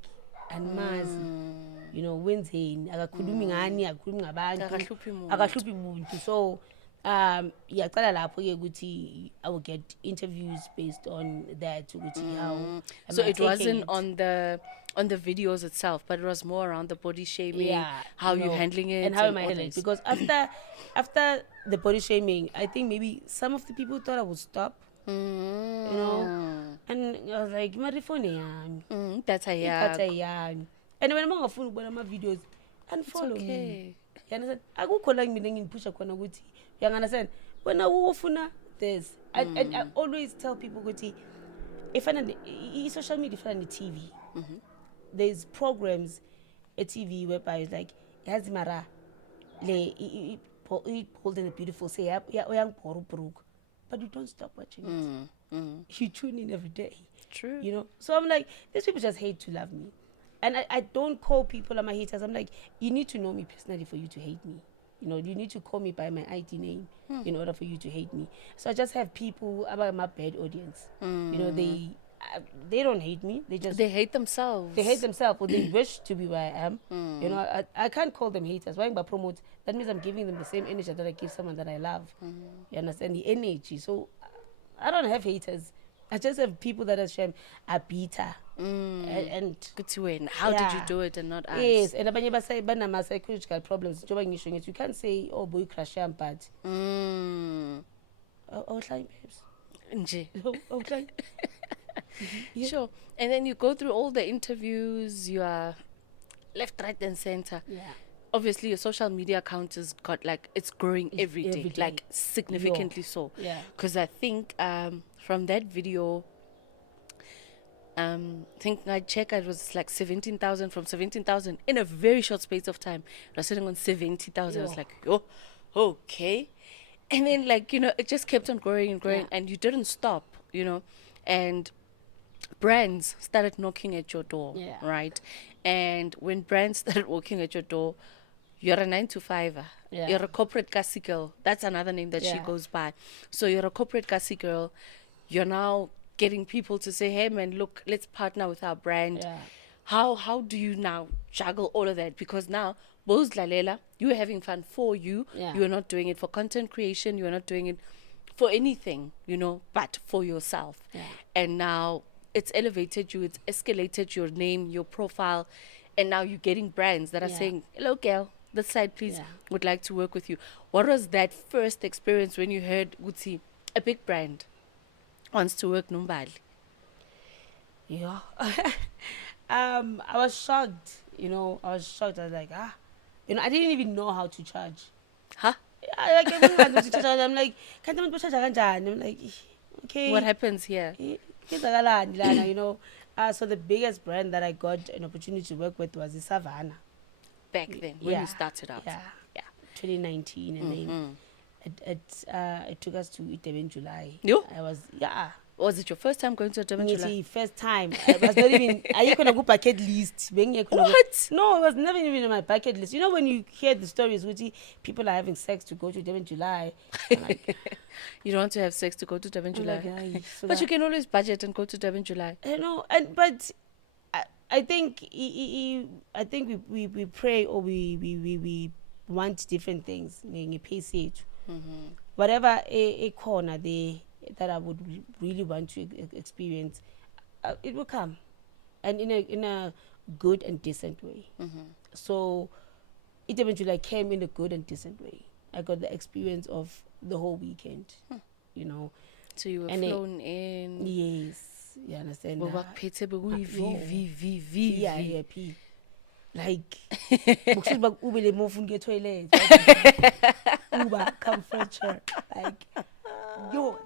anmazi, you know, wenzeni, akakhulumi ngani, akakhulumi ngabantu, Akahluphi muntu. akahluphi muntu. So, yaqala lapho ke ukuthi I will get interviews based on that ukuthi how am So I it taking wasn't it. on the videos itself, but it was more around the body shaming, Yeah, how you you're know, handling it, and how am I all handling it? this. Because after the body shaming, I think maybe some of the people thought I would stop. You know, and I was like, marifone yami, That's a idatha yeah. yami. And when mangafuni ukubona ama videos, unfollow me. Okay. You understand? Akukho la mina ngingiphusha khona ukuthi, you understand? When ufuna this, and I always tell people ukuthi, if social media ifana ne-TV. There's programs at TV whereby it's like, yazi mara, le bold and beautiful say uyangibhora ubrook, but you don't stop watching it. You tune in every day. True. You know, so I'm like, these people just hate to love me, and I don't call people my haters. I'm like, you need to know me personally for you to hate me. You know, you need to call me by my ID name in order for you to hate me. So I just have people about my bad audience. You know, they don't hate me. They hate themselves. They hate themselves, or they wish to be where I am. You know, I can't call them haters. Why am I promote? That means I'm giving them the same energy that I give someone that I love. You understand? The energy. So I don't have haters. I just have people that are shame are bitter. And Good to win. How did you do it and not us? yes, and abanye basay banama psychological problems. Njengoba ngisho ngithi, you can't say, oh boy, crash but oh flying babes. Nje. Oh flying. Yeah. Sure. And then you go through all the interviews, you are left, right, and center. Yeah. Obviously, your social media account has got like, it's growing every day, like significantly so. Yeah. Because I think from that video, I think I checked, it was like 17,000. From 17,000 in a very short space of time, I was sitting on 70,000. I was Yo. like, oh, okay. And then, like, you know, it just kept on growing and growing, Yeah. and you didn't stop, you know. And brands started knocking at your door, Yeah. right? And when brands started knocking at your door, you're a 9 to 5. Yeah. You're a corporate cassie girl. That's another name that she Yeah. goes by. So you're a corporate cassie girl. You're now getting people to say, hey man, look, let's partner with our brand. Yeah. How do you now juggle all of that? Because now, Boz Lalela, you're having fun for you. Yeah. You're not doing it for content creation. You're not doing it for anything, you know, but for yourself. Yeah. And now it's elevated you, it's escalated your name, your profile, and now you're getting brands that are Yeah. saying, hello girl, this side please, Yeah. would like to work with you. What was that first experience when you heard Gutsi, a big brand wants to work Numbali? Yeah. I was shocked. You know, I was shocked. I was like, you know, I didn't even know how to charge. Huh? Like, everyone knows to charge. I'm like, can't I charge kanjani? I'm like, okay. What happens here? Kenzakalani lana, you know. So the biggest brand that I got an opportunity to work with was the Savannah. Back then, when Yeah. you started out. Yeah. Yeah. 2019, and then it took us to Durban July. Yo. I was, yeah. Was it your first time going to a Durban July? Ngithi first time. I was not even, ayikho na ku bucket list. What? No, it was never even on my bucket list. You know when you hear the stories, which people are having sex to go to Durban July. I'm like, You don't want to have sex to go to Durban I'm July. like, aye, so But that- you can always budget and go to Durban July. you know, but I think I think we pray, or we want different things. Whatever a corner there that I would really want to experience, it will come, and in a good and decent way. So it eventually came in a good and decent way. I got the experience of the whole weekend, you know. So you were And flown in. Yes, You understand? Bobakuphethe bekuyi-VVVV. VIP. Like, Uber le move get toilet. Uber comforter. Like,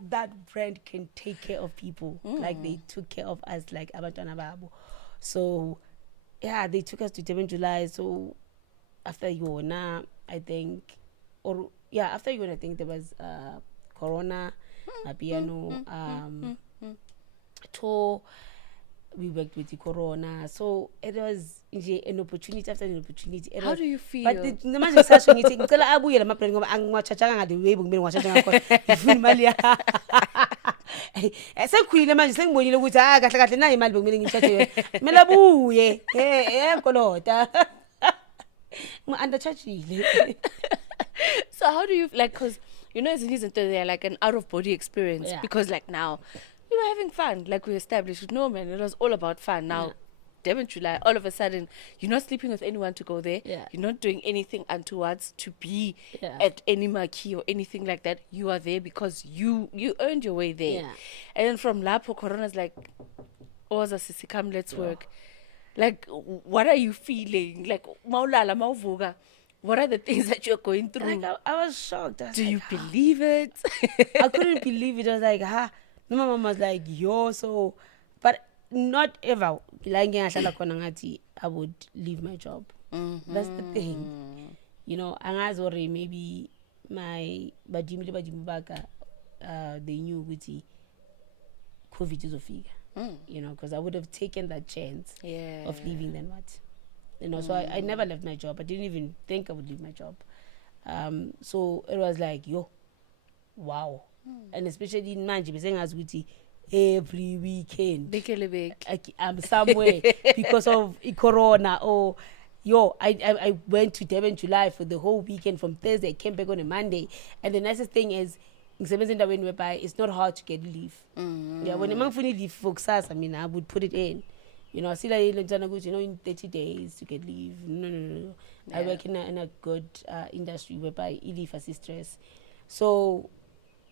that brand can take care of people. Like they took care of us, like Abantwana Babo. So, yeah, they took us to Durban July. So, after Yona, I think, after Yona, I think there was Corona, Piano, tour. We worked with the Corona, so it was an opportunity after an opportunity. How do you feel? But the magic session you take, ngicela abuye la mabrand ngoba angiwathatshanga ngade way ngimene ngiwathatha ngakhona ngifuna imali ya. Sekukhulile manje sengibonile ukuthi kahle kahle nayi imali bekumele ngithathe yona. Kumele abuye. Nkolota. Underchargile. So how do you like, cuz as it isn't they're like an out of body experience, because like now you were having fun, like we established. No, man, it was all about fun. Now, Durban July, all of a sudden, you're not sleeping with anyone to go there. Yeah. You're not doing anything untowards to be at any marquee or anything like that. You are there because you earned your way there. Yeah. And then from Lapo, Corona's like, Oza Sisi, come, let's work. Like, what are you feeling? Like, maulala, mauvuga. What are the things that you're going through? Like, I was shocked. Do you believe it? I couldn't believe it. I was like, my mom was like, so, but not ever. Like, I would leave my job. That's the thing. Angazore maybe my Bajimili Baka, they knew Guti COVID is a figure. Because I would have taken that chance of leaving then what? So I never left my job. I didn't even think I would leave my job. So it was like, wow. And especially in Manji, every weekend I'm somewhere because of Corona. Or I went to Durban July for the whole weekend from Thursday. I came back on a Monday. And the nicest thing is, it's not hard to get leave. Yeah, when I'm fully leave for I would put it in. I see like in 30 days to get leave. No. Yeah. I work in a good industry whereby leave assist stress. So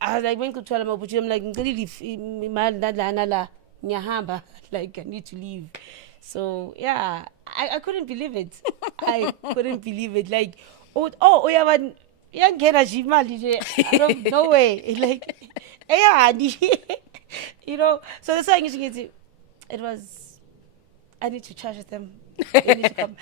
I was like, when could tell them, I'm like, like I need to leave. So yeah, I couldn't believe it. I couldn't believe it. Like, yeah, but young no way. Like, yeah, So that's why it was. I need to charge them. They need to come.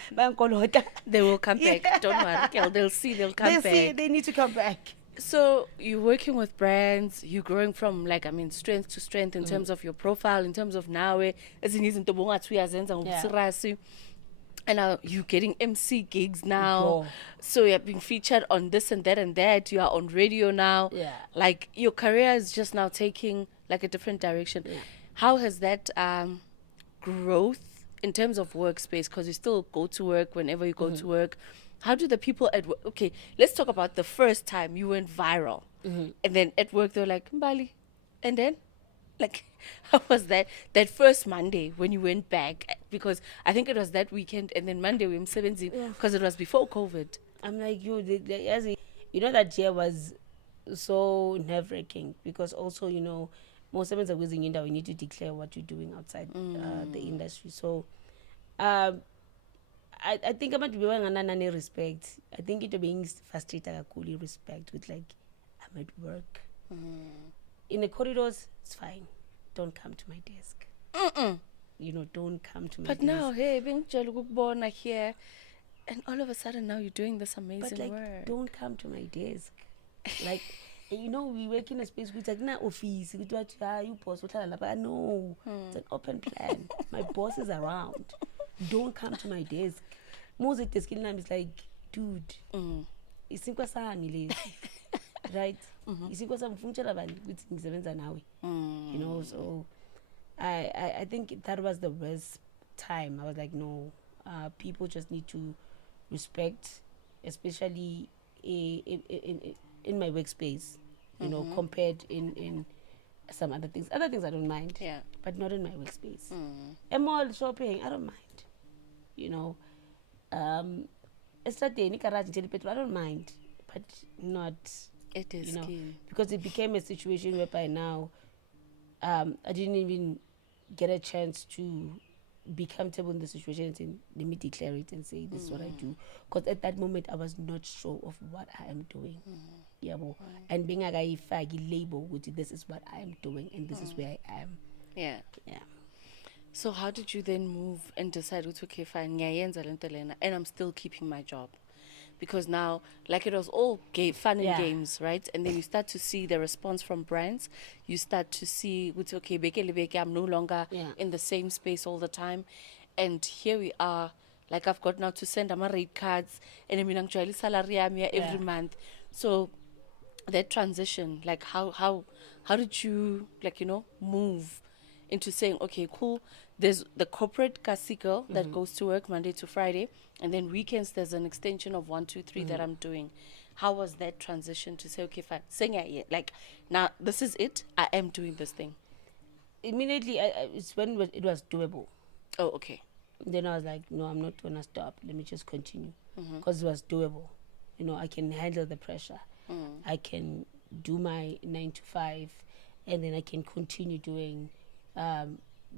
They will come back. Don't worry, girl. They'll see. They'll come back. They need to come back. So you're working with brands, you're growing from strength to strength in terms of your profile, in terms of now, as in isn't the and now you're getting MC gigs now. So you're being featured on this and that and that. You are on radio now. Yeah. Like your career is just now taking like a different direction. Yeah. How has that growth in terms of workspace? Because you still go to work whenever you go to work. How do the people at work... Okay, let's talk about the first time you went viral. And then at work, they were like, Mbali. And then? Like, how was that first Monday when you went back? Because I think it was that weekend. And then Monday, we were 17. Because it was before COVID. I'm like, that year was so nerve-wracking. Because also, most of us are using we need to declare what you're doing outside the industry. So... I think about to be one respect. I think it being frustrated respect with like I'm at work. In the corridors, it's fine. Don't come to my desk. Don't come to my desk. But now, hey, being born here, and all of a sudden now you're doing this amazing work. Don't come to my desk. Like, we work in a space which like na office. You boss. No, it's an open plan. My boss is around. Don't come to my desk. Most of the skill name is like, dude, it's right? So I think that was the worst time. I was like, no, people just need to respect, especially in my workspace, compared in some other things. Other things I don't mind, but not in my workspace. Mall shopping, I don't mind. I don't mind, but not. It is key. Because it became a situation whereby now I didn't even get a chance to be comfortable in the situation and say, let me declare it and say this is what I do. Because at that moment I was not sure of what I am doing. Yeah, and being a guy label, which this is what I am doing and this is where I am. Yeah. Yeah. So how did you then move and decide, okay, fine, ngiyayenza le nto lena, and I'm still keeping my job? Because now, like, it was all fun and Yeah. games, right? And then you start to see the response from brands. You start to see, okay, I'm no longer Yeah. in the same space all the time. And here we are, like, I've got now to send my rate cards, and I mean, actually, salary every Yeah. month. So that transition, like, how did you, like, move into saying, okay, cool, there's the corporate kasi girl that goes to work Monday to Friday, and then weekends there's an extension of 1 2 3 that I'm doing. How was that transition to say, okay, fine, sing it, like, now this is it, I am doing this thing? Immediately, it's when it was doable. Oh, okay. Then I was like, no, I'm not gonna stop. Let me just continue because it was doable. I can handle the pressure. I can do my 9 to 5, and then I can continue doing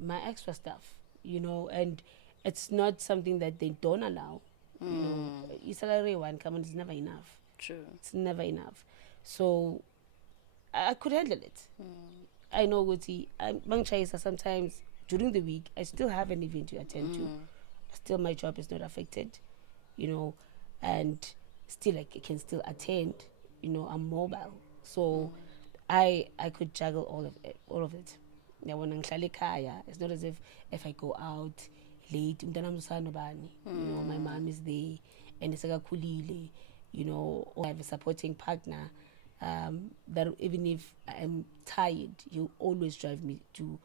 my extra stuff. And it's not something that they don't allow. Your salary one come on, it's never enough. True. It's never enough. So I could handle it. I know what sometimes during the week I still have an event to attend to. Still my job is not affected, and still I can still attend. I'm mobile, so I could juggle all of it. Yeah, when ngihlala ekhaya, it's not as if I go out late, umntanami usanobani, my mom is there and isekakhulile, or I have a supporting partner that even if I'm tired, he'll always drive me to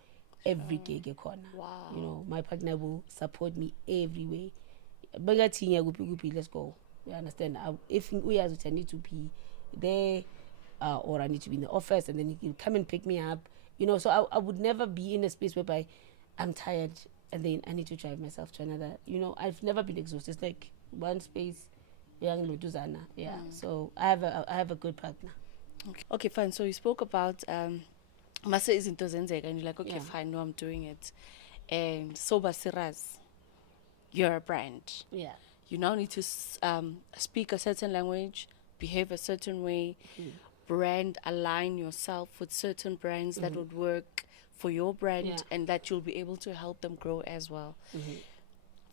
every gig ekhona. Wow. My partner will support me every way. Let's go. You understand? If I need to be there, or I need to be in the office, and then he'll come and pick me up. So I would never be in a space whereby I'm tired and then I need to drive myself to another. I've never been exhausted. It's like one space, young Luduzana. Yeah. So I have a good partner. Okay, fine. So you spoke about mase izinto zenzeka, and you're like, okay, Yeah. fine, no, I'm doing it. And so Basiraz, you're a brand. Yeah. You now need to speak a certain language, behave a certain way, brand align yourself with certain brands that would work for your brand, Yeah. and that you'll be able to help them grow as well.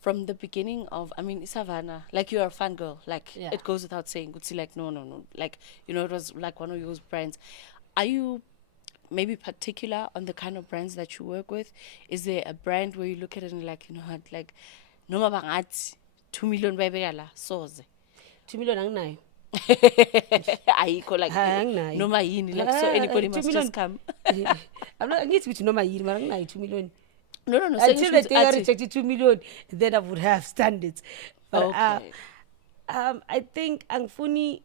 From the beginning of, I mean, Savannah, like, you're a fan girl, like, Yeah. it goes without saying, Gutsi, like, no, like, it was like one of your brands. Are you maybe particular on the kind of brands that you work with? Is there a brand where you look at it and like, what, like, noma bangathi 2 million bayibekala soze? 2 million anginayo. Ayikho, like, Anginayo. noma yini, like, so anybody 2 must million. just come. I'm not angithi ukuthi noma yini mara anginayo 2 million. No, Until the day I athi- rejected 2 million, then I would have standards. But Okay. I think angfuni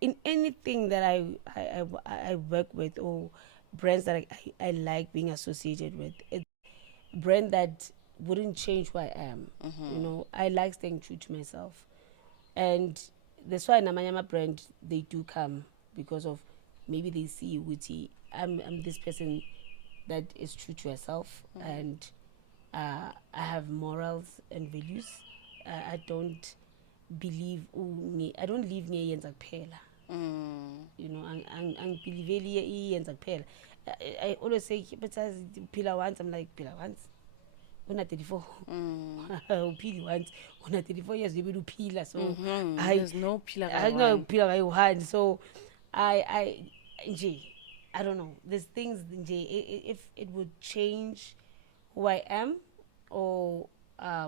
in anything that I work with, or brands that I like being associated with. It's a brand that wouldn't change who I am. I like staying true to myself, and that's why Namanyama brand, they do come because of maybe they see Wuti. I'm this person that is true to herself, and I have morals and values. I don't believe I don't live near yenza kuphela. Angibelieveli iyenza kuphela. I always say, but as phila once, I'm like, phila once. Una 34. Uphili once. Una 34 years you will phila. So There's no pila I know phila by one. So I don't know. There's things if it would change who I am or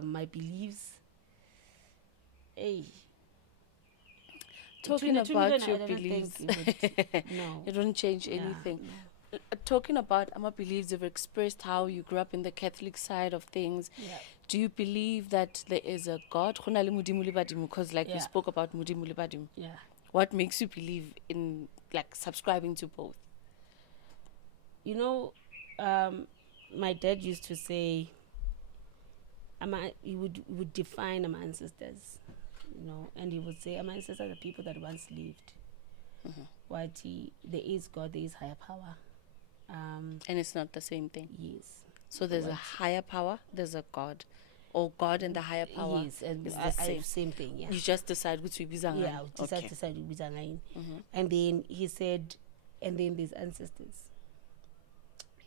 my beliefs. Hey. Talking Between the 2 about million, your I don't beliefs, think no. it won't change Yeah, anything. no. Talking about Ama beliefs, you've expressed how you grew up in the Catholic side of things. Yeah. Do you believe that there is a God? Because, like, we Yeah. spoke about Mudimu Libadimu. Yeah. What makes you believe in, like, subscribing to both? My dad used to say, he would define my ancestors, and he would say, my ancestors are people that once lived. There is God, there is higher power. And it's not the same thing. Yes. So there's a What? higher power, there's a God, or God and the higher power Yes, and is the same. same thing. Yeah. You just decide which you be Yeah, we Okay. decided to be Zangain. And then he said, and then there's ancestors.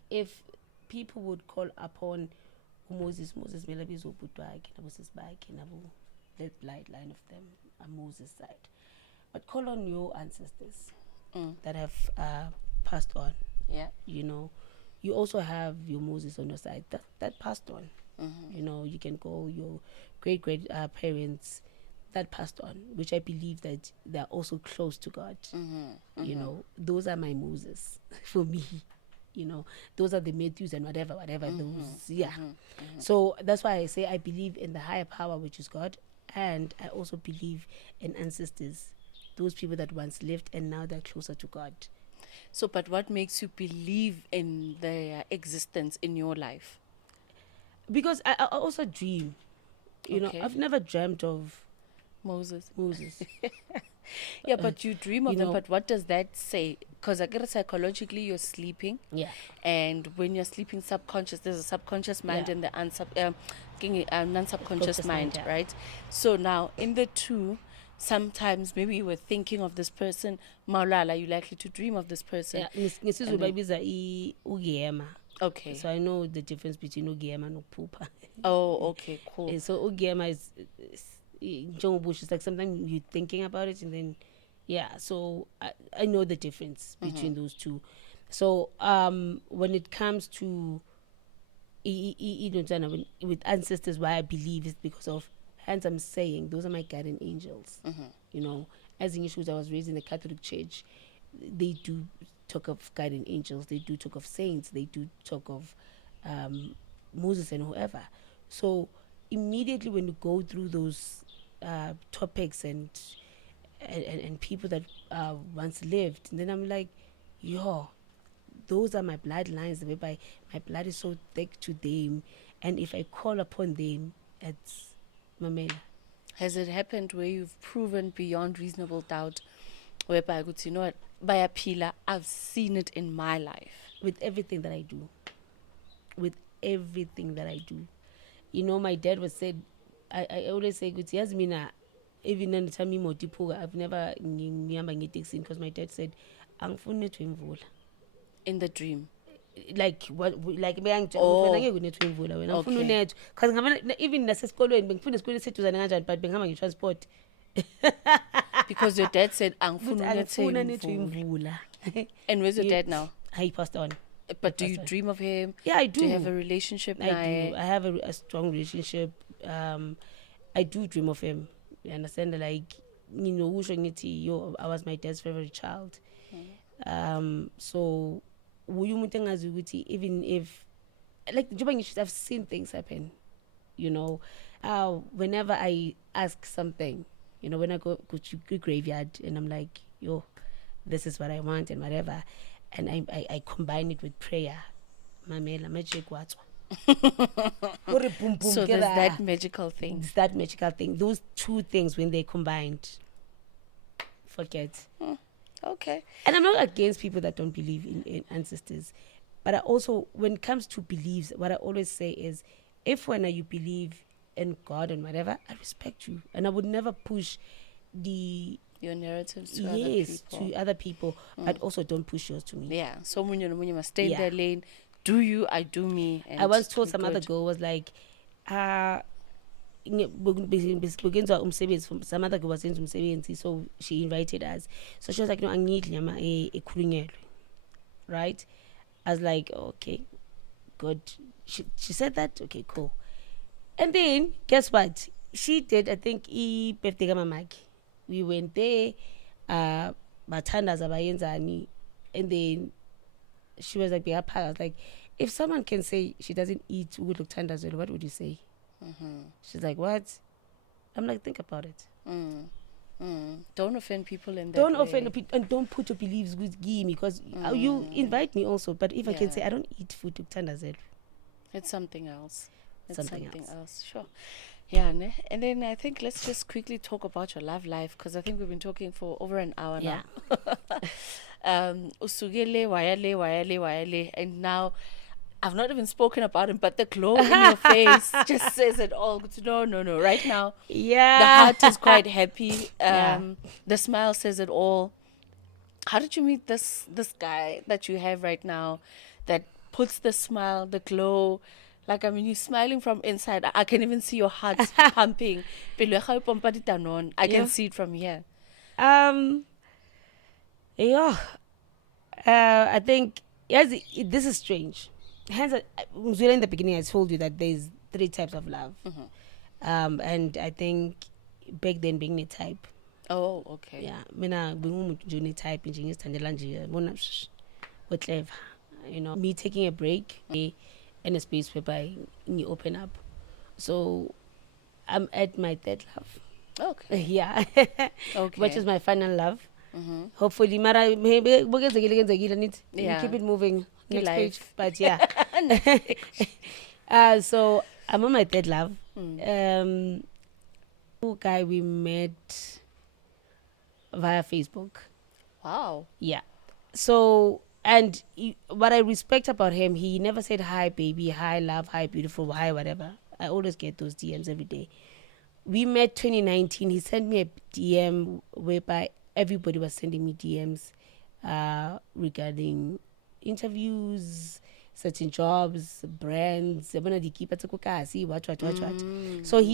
If people would call upon Moses mele bezobhuti wakhe nabosisi bakhe nabo that line of them, Moses side. But call on your ancestors that have passed on. Yeah. You know, you also have your Moses on your side that passed on. You know, you can call your great parents that passed on, which I believe that they're also close to God. You know, those are my Moses for me. You know, those are the Matthews and whatever those. Yeah. So that's why I say I believe in the higher power, which is God, and I also believe in ancestors, those people that once lived and now they're closer to God. So, but what makes you believe in their existence in your life? Because I also dream. You know, Okay. I've never dreamt of Moses. Yeah, but you dream of you them. know- But what does that say? Because I guess psychologically you're sleeping, Yeah. and when you're sleeping, subconscious, there's a subconscious mind Yeah. and the non-subconscious Conscious mind, mind, yeah. right? So now in the two, sometimes maybe you were thinking of this person, Maulala, you're likely to dream of this person. Yeah, ngesizulu And then- bayibiza ugema. Okay. So I know the difference between ugema and upupa. Oh, okay, cool. So ugema is njengobush. It's like something you're thinking about it, and then yeah. So I know the difference between those two. So when it comes to with ancestors, why I believe is because of, hence I'm saying those are my guardian angels. You know, as in issues, I was raised in the Catholic Church. They do talk of guardian angels. They do talk of saints. They do talk of Moses and whoever. So immediately when you go through those topics and people that once lived, and then I'm like, yo, those are my bloodlines, whereby my blood is so thick to them, and if I call upon them, it's mamela. Has it happened where you've proven beyond reasonable doubt, whereby I could say, you know what, Bayapila, I've seen it in my life? With everything that I do. With everything that I do. You know, my dad was said, I always say, yes, mina, even in the time I've never ngihamba because my dad said, angifuni to imvula. In the dream. Like what, like Oh. wena ngeke unethwe imvula wena ufuna Okay. unethwe because ngabana even nasesikolweni bengifunda esikolweni eseduzane kanjani but bengihamba nge-transport Because your dad said, Ukuthi angifuni angifuna unethe unethwe imvula. imvula. And where's your You- dad now? He passed on. But do That's you right. dream of him? Yeah, I Do you do. have a relationship I naye? do. I have a strong relationship. I do dream of him. You understand? Like, you know, usho ngithi, yo, I was my dad's favorite child. So, uyu umuntu engazi ukuthi even if, like, njengoba ngisho, I've seen things happen. You know, whenever I ask something, you know, when I go to graveyard and I'm like, yo, this is what I want and whatever, and I combine it with prayer. Mamela, magic watswa. So there's that magical thing. It's that magical thing. Those two things, when they combined, forget. Okay. And I'm not against people that don't believe in ancestors. But I also, when it comes to beliefs, what I always say is, if when you believe in God and whatever, I respect you. And I would never push Your narratives to other people, but also don't push yours to me. Yeah. So when you must stay in Yeah. their lane, do you, I do me. And I once told we're some other good. girl, was like, bekwenza umsebenzi, some other girl was doing umsebenzi, so she invited us. So she was like, no, angidli nyama ekhulunyelwe. Right? I was like, okay, good. She said that, okay, cool. And then guess what? She did, I think, birthday kamamaki. We went there, bathandaza bayenzani, and then she was like, I was like, if someone can say she doesn't eat ukudla okuthandazela, what would you say? She's like, what? I'm like, think about it. Don't offend people in that Don't way. offend people, and don't put your beliefs with me, because you invite me also. But if I can Yeah. say I don't eat food okuthandazela, It's something else. It's Something something else. else. Sure. Yeah, ne? And then I think let's just quickly talk about your love life, because I think we've been talking for over an hour yeah. now. Usugele, wayale, and now I've not even spoken about him, but the glow in your face just says it all. No. Right now, the Yeah. heart is quite happy. Yeah. The smile says it all. How did you meet this guy that you have right now that puts the smile, the glow? Like, I mean, you're smiling from inside. I can even see your heart pumping. Pelo ya gago e pompa ditanong. I can Yeah. see it from here. Yeah. I think yes, this is strange. Hence, in the beginning, I told you that there's 3 types of love, and I think back then being a type. Oh, okay. Yeah, mina being a type, whatever. You know, me taking a break in a space whereby you open up. So I'm at my 3rd love. Okay. Yeah. Okay. Which is my final love. Hopefully, Mara, maybe we Yeah. keep it moving. Your Next page. life. But yeah. So I'm on my 3rd love. Guy we met via Facebook. Wow. Yeah. So, and what I respect about him, he never said hi, baby, hi, love, hi, beautiful, hi, whatever. I always get those DMs every day. We met 2019. He sent me a DM whereby everybody was sending me DMs regarding interviews, certain jobs, brands. So he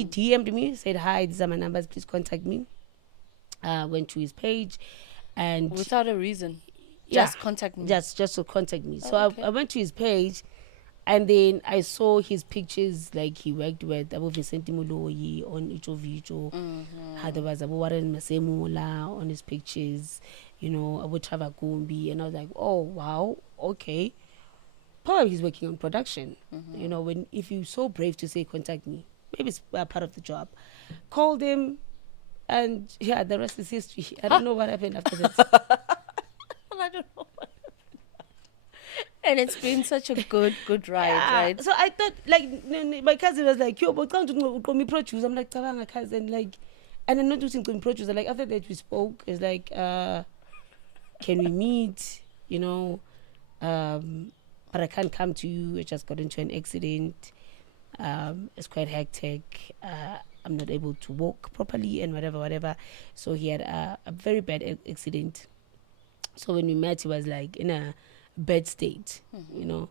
DM'd me, said, hi, these are my numbers, please contact me. Went to his page and Without a reason. yeah, Just contact me. just to contact me. So okay. I went to his page, and then I saw his pictures, like he worked with Abu Vicente Muloyi on Icho. There was Abu Warren Masemula on his pictures, you know, Abu Travagumbi, and I was like, oh wow, okay. Probably he's working on production. You know, if you're so brave to say contact me, maybe it's part of the job. Called him, and yeah, the rest is history. I don't know what happened after that. I don't know what happened. And it's been such a good ride, right? So I thought, like, my cousin was like, yo, but can't you call me produce? I'm like, Tabanga cousin, like, and I'm not using producer. Like, after that we spoke, it's like, can we meet? You know, but I can't come to you. I just got into an accident. It's quite hectic. I'm not able to walk properly and whatever. So he had a very bad accident. So when we met, he was like in a bad state, you know.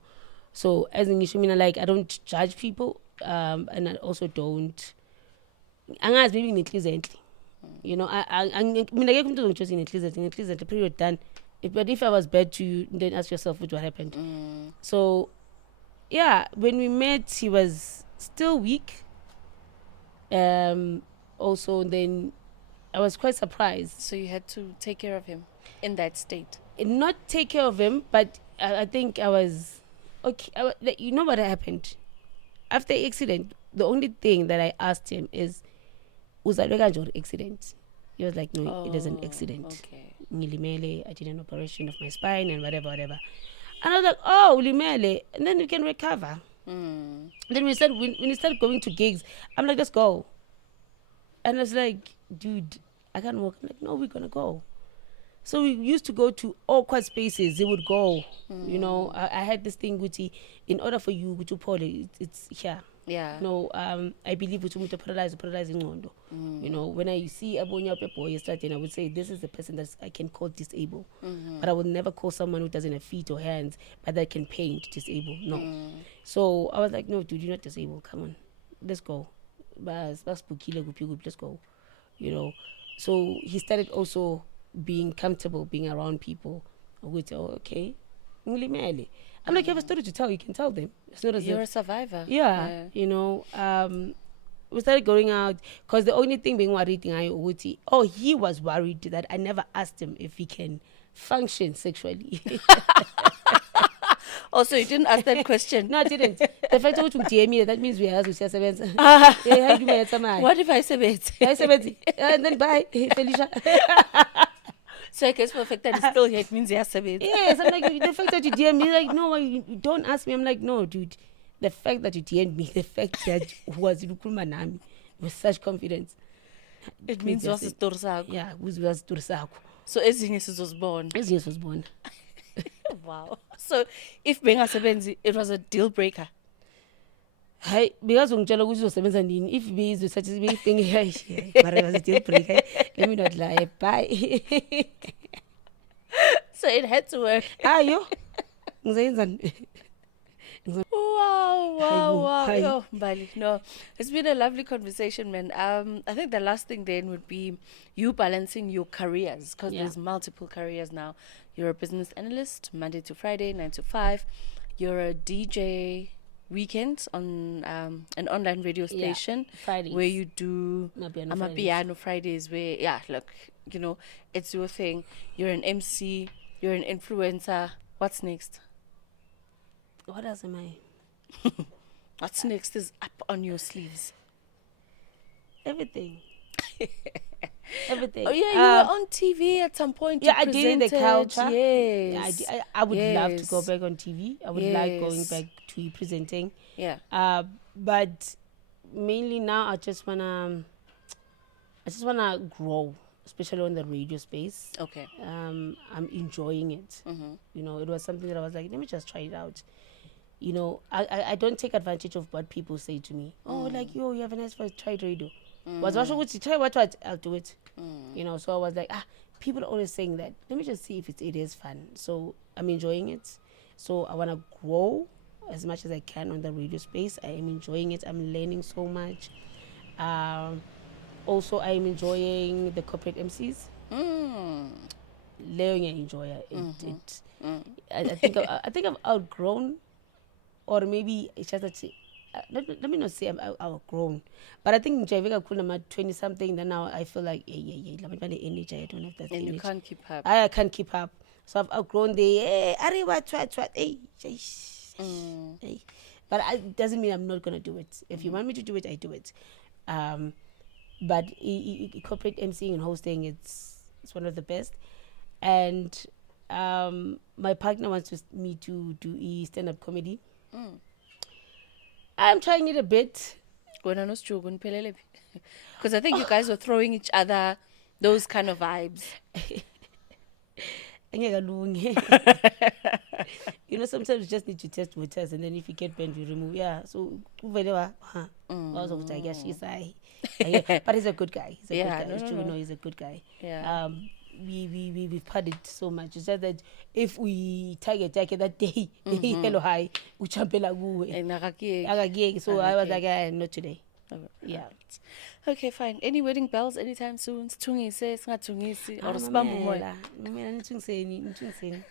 So as in Yishimina, like, I don't judge people, and I also don't. Angazi maybe includently, you know. I mean, I get to just in the period done. But if I was bad to you, then ask yourself what happened. So yeah, when we met, he was still weak. Also, then I was quite surprised. So you had to take care of him in that state. Not take care of him, but I think I was okay. You know what happened after the accident? The only thing that I asked him is, "Was that an accident?" He was like, "No, it is an accident. Okay. Nilimele, I did an operation of my spine and whatever." And I was like, "Oh, Limele, and then we can recover." Then when we started going to gigs, I'm like, "Let's go." And I was like, "Dude, I can't walk." I'm like, "No, we're gonna go." So we used to go to awkward spaces. They would go, you know. I had this thing, Gucci. In order for you to poly, it's here. Yeah. No, I believe it's to paralyze ngondo. You know, when I see a bonya people yesterday, I would say this is the person that I can call disabled, but I would never call someone who doesn't have feet or hands, but that can paint disabled. No. So I was like, no, dude, you're not disabled. Come on, let's go. Let's go. You know. So he started also being comfortable being around people. I would say, oh, okay. I'm like, you have a story to tell, you can tell them. It's not as You're if, a survivor. yeah, you know. We started going out because the only thing being worried, he was worried that I never asked him if he can function sexually. Also, you didn't ask that question. No, I didn't. The fact that you DM me, that means we are What What if I said it? And then bye, Felicia. So I guess perfect that is still here. It means yes, Yes, I'm like, the fact that you DM me, like, no, you don't ask me. I'm like, no, dude. The fact that you DM'd me, the fact that was Rukumanami with such confidence. It means was Yeah, was Tursako. So Ezinges was born. Ezinges was born. Wow. So if bengasebenzi, it was a deal breaker. Hayi bekazongitshela ukuthi uzosebenza nini if beyizosathi beyibhenge mara it was a deal breaker. Let me not lie. Bye. So it had to work. Ayo. Ngizayenzani? Wow, wow, Hayibo, wow. hayi. Yo, Mbali. No, it's been a lovely conversation, man. I think the last thing then would be you balancing your careers because Yeah. there's multiple careers now. You're a business analyst, Monday to Friday, 9 to 5. You're a DJ weekends on an online radio Yeah, station Fridays. where you do Amapiano Fridays. Amapiano Fridays where, yeah, look, it's your thing. You're an MC, you're an influencer. What's next? What else am I? What's next is up on your sleeves. Everything. Everything. Oh yeah, you were on TV at some point. Yeah, I did in the presented. culture. Yes. Yeah, I would love to go Yes. back on TV. I would like going Yes. back to presenting. Yeah. But mainly now I just wanna grow, especially on the radio space. Okay. I'm enjoying it. You know, it was something that I was like, let me just try it out. You know, I don't take advantage of what people say to me. Oh, like, yo, you have a nice voice, try radio. Was try what, I'll do it. You know, so I was like, people are always saying that. Let me just see if it is fun. So I'm enjoying it. So I want to grow as much as I can on the radio space. I am enjoying it. I'm learning so much. Also, I am enjoying the corporate MCs. Learning and enjoy it. I think I've outgrown, or maybe it's just that. Let me not say I'm outgrown, but I think Javika Kunama 20 something. Then now I feel like yeah. Let me find the energy. I don't have that And energy. you can't keep up. I can't keep up. So I've outgrown the hey, what, hey. But it doesn't mean I'm not gonna do it. If you want me to do it, I do it. But corporate MCing and hosting, it's one of the best. And my partner wants me to do stand-up comedy. I'm trying it a bit. Because I think you guys were throwing each other those kind of vibes. You know, sometimes you just need to test waters, and then if you get banned, you remove. Yeah, so whatever. But he's a good guy. He's a good guy. It's true. No, he's a good guy. Yeah. We've partied so much. It's just that if we target that day, hello hi, we jump so I was like, not today. Yeah. Okay, fine. Any wedding bells anytime soon? Sithungise, singathungisi, or sibambe umoya?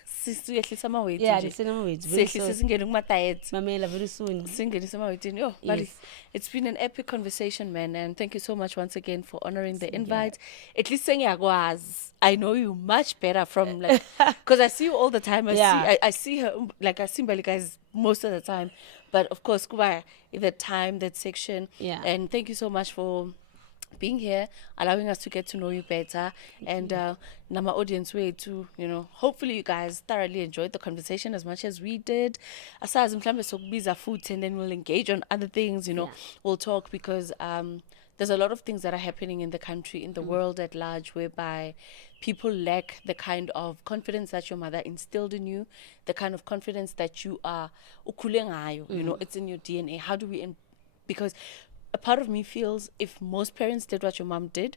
Siyehlisa amawethu Yeah, nje. it's in our words. Very Siyehlise soon. singene kuma-diets. Mamela, very soon. Singenise amawetini. Yo, Bali, Yes. it's been an epic conversation, man, and thank you so much once again for honoring the invite. At least sengiyakwazi. I know you much better from like, because I see you all the time. I see her, like I see Mbali guys most of the time, but of course, kuba the time, that section. Yeah. And thank you so much for being here, allowing us to get to know you better, and nama audience way too. You know, hopefully you guys thoroughly enjoyed the conversation as much as we did. Asazi mhlambe sokubiza futhi, and then we'll engage on other things. You know, Yeah. we'll talk because there's a lot of things that are happening in the country, in the world at large, whereby people lack the kind of confidence that your mother instilled in you, the kind of confidence that you are ukhule ngayo, you know, it's in your DNA. How do we because a part of me feels if most parents did what your mom did,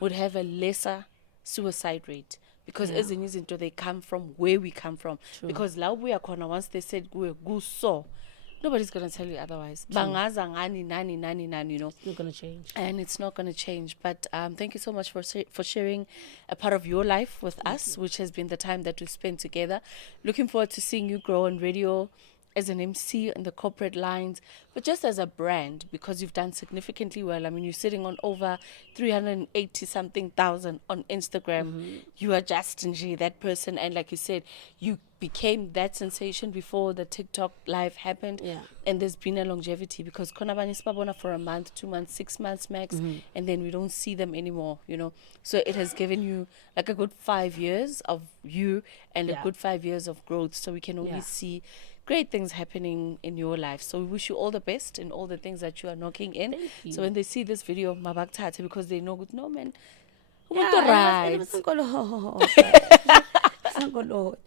would have a lesser suicide rate, because ezinye izinto they come from where we come from. True. Because la we are corner, once they said go so, nobody's gonna tell you otherwise. Bangaza ngani nani, you know. It's not going to change. And it's not going to change. But thank you so much for sharing a part of your life with us, which has been the time that we spent together. Looking forward to seeing you grow on radio, as an MC in the corporate lines, but just as a brand, because you've done significantly well. I mean, you're sitting on over 380 something thousand on Instagram. You are just that person. And like you said, you became that sensation before the TikTok live happened. Yeah. And there's been a longevity, because konabani sibabona for a month, 2 months, 6 months max, and then we don't see them anymore, you know. So it has given you like a good 5 years of you and a good 5 years of growth. So we can only see great things happening in your life. So we wish you all the best in all the things that you are knocking in. So when they see this video, mabaktate, because they know good, no man, umuntu right. basangolota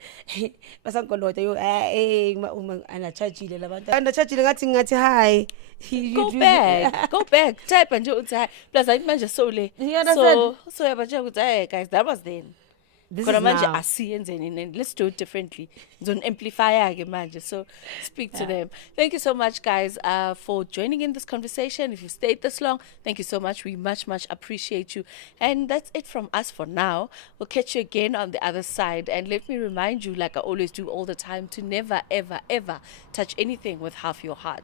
basangolota yo anachajile labantu anachajile ngathi hi. Go back. Type and you say plus I imagine so le. You understand? So yeah, but you would say, guys, that was then. This Because is manje now. asiyenze and let's do it differently. Don't amplifier ke manje. So speak to them. Thank you so much, guys, for joining in this conversation. If you stayed this long, thank you so much. We much appreciate you. And that's it from us for now. We'll catch you again on the other side. And let me remind you, like I always do all the time, to never, ever, ever touch anything with half your heart.